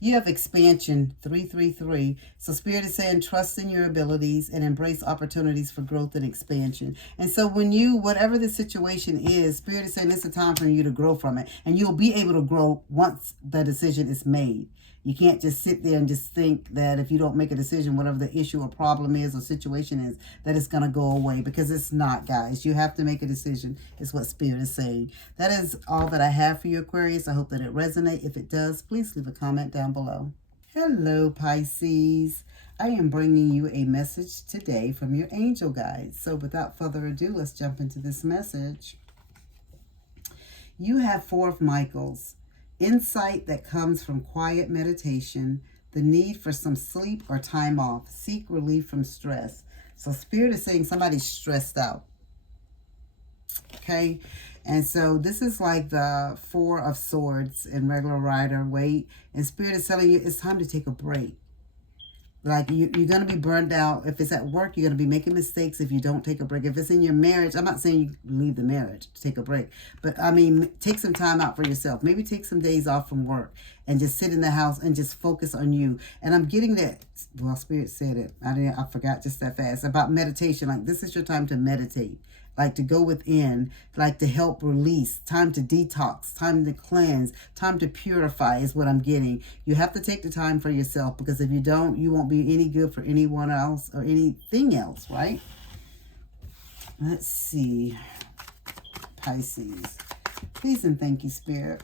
You have expansion, 333. So Spirit is saying trust in your abilities and embrace opportunities for growth and expansion. And so when whatever the situation is, Spirit is saying it's a time for you to grow from it. And you'll be able to grow once the decision is made. You can't just sit there and just think that if you don't make a decision, whatever the issue or problem is or situation is, that it's going to go away. Because it's not, guys. You have to make a decision, is what Spirit is saying. That is all that I have for you, Aquarius. I hope that it resonates. If it does, please leave a comment down below. Hello, Pisces. I am bringing you a message today from your angel guides. So without further ado, let's jump into this message. You have 4 of Michaels. Insight that comes from quiet meditation, the need for some sleep or time off, seek relief from stress. So Spirit is saying somebody's stressed out. Okay? And so this is like the 4 of Swords in regular Rider Waite. And Spirit is telling you it's time to take a break. Like you're going to be burned out. If it's at work, you're going to be making mistakes if you don't take a break. If it's in your marriage, I'm not saying you leave the marriage to take a break. But I mean, take some time out for yourself. Maybe take some days off from work and just sit in the house and just focus on you. And I'm getting that, well, Spirit said it. I forgot just that fast. About meditation. Like this is your time to meditate. Like to go within, like to help release, time to detox, time to cleanse, time to purify is what I'm getting. You have to take the time for yourself because if you don't, you won't be any good for anyone else or anything else, right? Let's see. Pisces. Please and thank you, Spirit.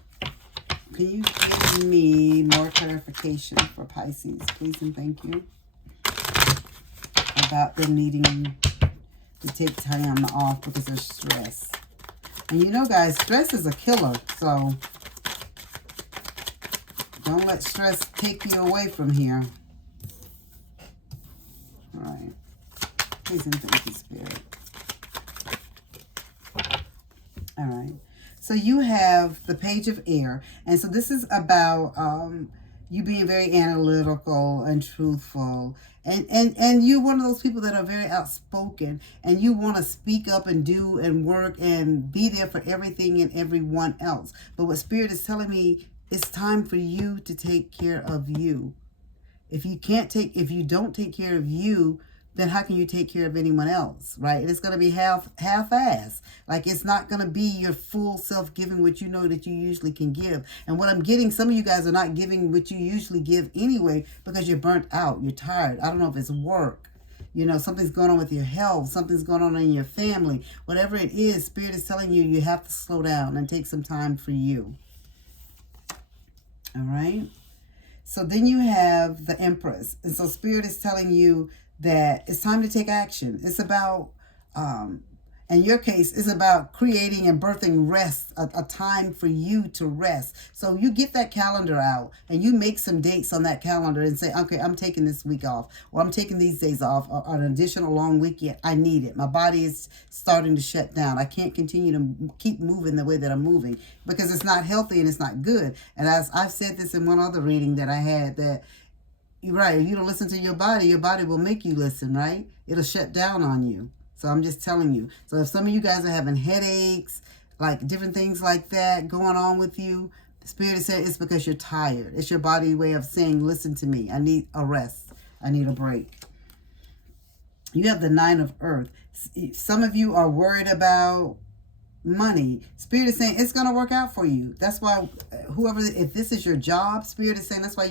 Can you give me more clarification for Pisces? Please and thank you. About them needing to take time off because of stress. And you know, guys, stress is a killer. So don't let stress take you away from here. All right. Please and thank you, Spirit. All right. So you have the Page of Air. And so this is about you being very analytical and truthful. And you're one of those people that are very outspoken. And you want to speak up and do and work and be there for everything and everyone else. But what Spirit is telling me, it's time for you to take care of you. If you don't take care of you, then how can you take care of anyone else, right? And it's going to be half-ass. Like it's not going to be your full self giving what you know that you usually can give. And what I'm getting, some of you guys are not giving what you usually give anyway because you're burnt out. You're tired. I don't know if it's work. You know, something's going on with your health. Something's going on in your family. Whatever it is, Spirit is telling you, you have to slow down and take some time for you. All right? So then you have the Empress. And so Spirit is telling you that it's time to take action. It's about, in your case, it's about creating and birthing rest, a time for you to rest. So you get that calendar out and you make some dates on that calendar and say, okay, I'm taking this week off, or I'm taking these days off, or an additional long weekend. I need it. My body is starting to shut down. I can't continue to keep moving the way that I'm moving because it's not healthy and it's not good. And as I've said this in one other reading that I had, that you're right, if you don't listen to your body will make you listen, right? It'll shut down on you. So I'm just telling you. So if some of you guys are having headaches, like different things like that going on with you, the Spirit has said it's because you're tired. It's your body way of saying, listen to me. I need a rest. I need a break. You have the 9 of Earth. Some of you are worried about money. Spirit is saying it's going to work out for you. That's why if this is your job, Spirit is saying that's why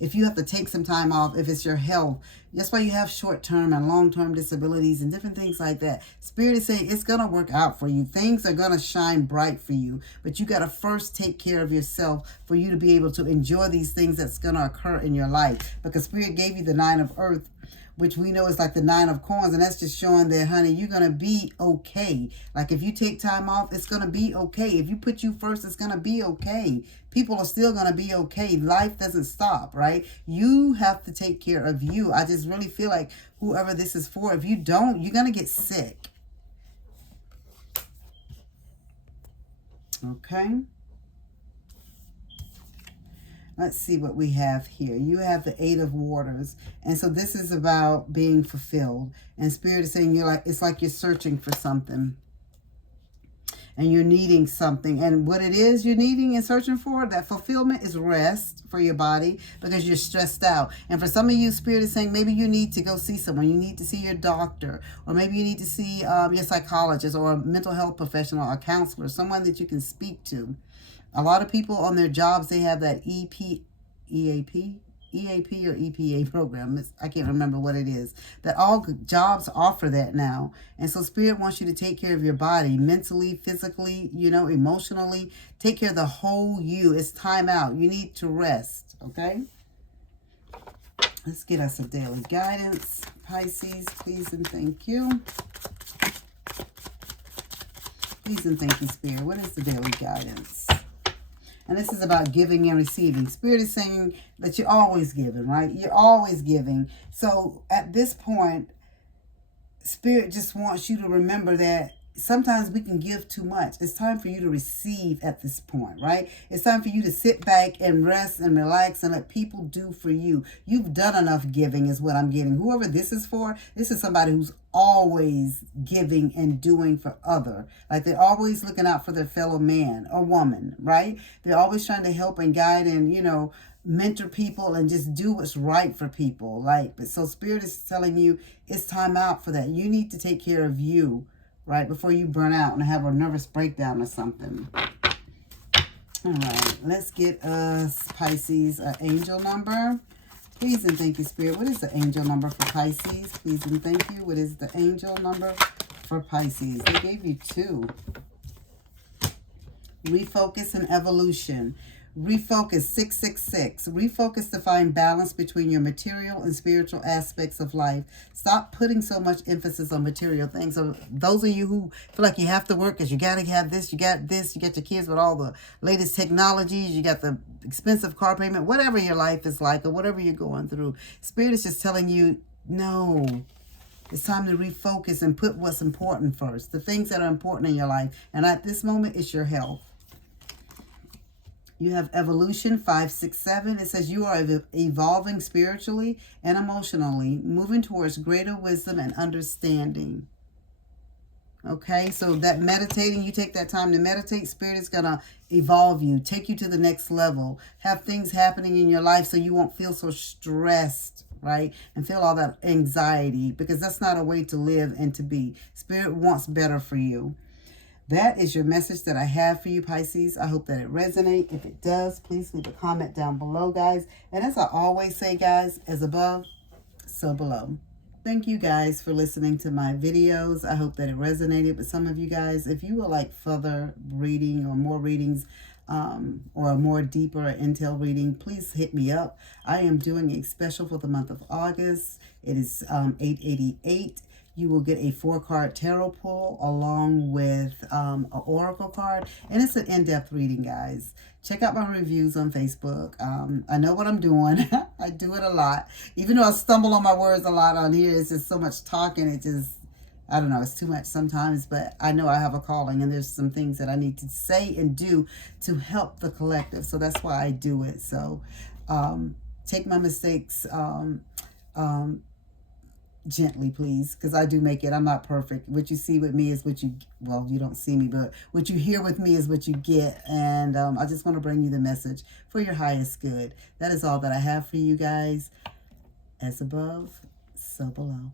if you have to take some time off, if it's your health, that's why you have short-term and long-term disabilities and different things like that. Spirit is saying it's going to work out for you. Things are going to shine bright for you, but you got to first take care of yourself for you to be able to enjoy these things that's going to occur in your life. Because Spirit gave you the 9 of Earth, which we know is like the 9 of Coins, and that's just showing that, honey, you're going to be okay. Like if you take time off, it's going to be okay. If you put you first, it's going to be okay. People are still going to be okay. Life doesn't stop, right? You have to take care of you. I just really feel like whoever this is for, if you don't, you're going to get sick. Okay. Let's see what we have here. You have the Eight of Waters. And so this is about being fulfilled. And Spirit is saying it's like you're searching for something. And you're needing something. And what it is you're needing and searching for, that fulfillment is rest for your body because you're stressed out. And for some of you, Spirit is saying maybe you need to go see someone. You need to see your doctor. Or maybe you need to see your psychologist or a mental health professional or counselor, someone that you can speak to. A lot of people on their jobs, they have that EAP or EPA program. I can't remember what it is. That all jobs offer that now. And so Spirit wants you to take care of your body, mentally, physically, emotionally. Take care of the whole you. It's time out. You need to rest, okay? Let's get us a daily guidance. Pisces, please and thank you. Please and thank you, Spirit. What is the daily guidance? And this is about giving and receiving. Spirit is saying that you're always giving, right? You're always giving. So at this point, Spirit just wants you to remember that sometimes we can give too much. It's time for you to receive at this point, right? It's time for you to sit back and rest and relax and let people do for you. You've done enough giving is what I'm getting. Whoever this is for, this is somebody who's always giving and doing for other. Like they're always looking out for their fellow man or woman, right? They're always trying to help and guide and, mentor people and just do what's right for people. So Spirit is telling you it's time out for that. You need to take care of you, right, before you burn out and have a nervous breakdown or something. All right, let's get us, Pisces, an angel number. Please and thank you, Spirit. What is the angel number for Pisces? Please and thank you. What is the angel number for Pisces? They gave you 2. Refocus and evolution. Refocus, 666. Refocus to find balance between your material and spiritual aspects of life. Stop putting so much emphasis on material things. So those of you who feel like you have to work because you got to have this, you got your kids with all the latest technologies, you got the expensive car payment, whatever your life is like or whatever you're going through. Spirit is just telling you, no. It's time to refocus and put what's important first. The things that are important in your life. And at this moment, it's your health. You have evolution, 567. It says you are evolving spiritually and emotionally, moving towards greater wisdom and understanding. Okay, so that meditating, you take that time to meditate, Spirit is going to evolve you, take you to the next level, have things happening in your life so you won't feel so stressed, right? And feel all that anxiety, because that's not a way to live and to be. Spirit wants better for you. That is your message that I have for you, Pisces. I hope that it resonates. If it does, please leave a comment down below, guys. And as I always say, guys, as above, so below. Thank you guys for listening to my videos. I hope that it resonated with some of you guys. If you would like further reading or more readings or a more deeper intel reading, please hit me up. I am doing a special for the month of August. It is $888. You will get a 4-card tarot pull along with an oracle card. And it's an in-depth reading, guys. Check out my reviews on Facebook. I know what I'm doing. I do it a lot. Even though I stumble on my words a lot on here, it's just so much talking. It just, I don't know, it's too much sometimes. But I know I have a calling and there's some things that I need to say and do to help the collective. So that's why I do it. So take my mistakes gently, please, because I do make it. I'm not perfect. What you see with me is what you, well, you don't see me, but what you hear with me is what you get. And I just want to bring you the message for your highest good. That is all that I have for you guys. As above, so below.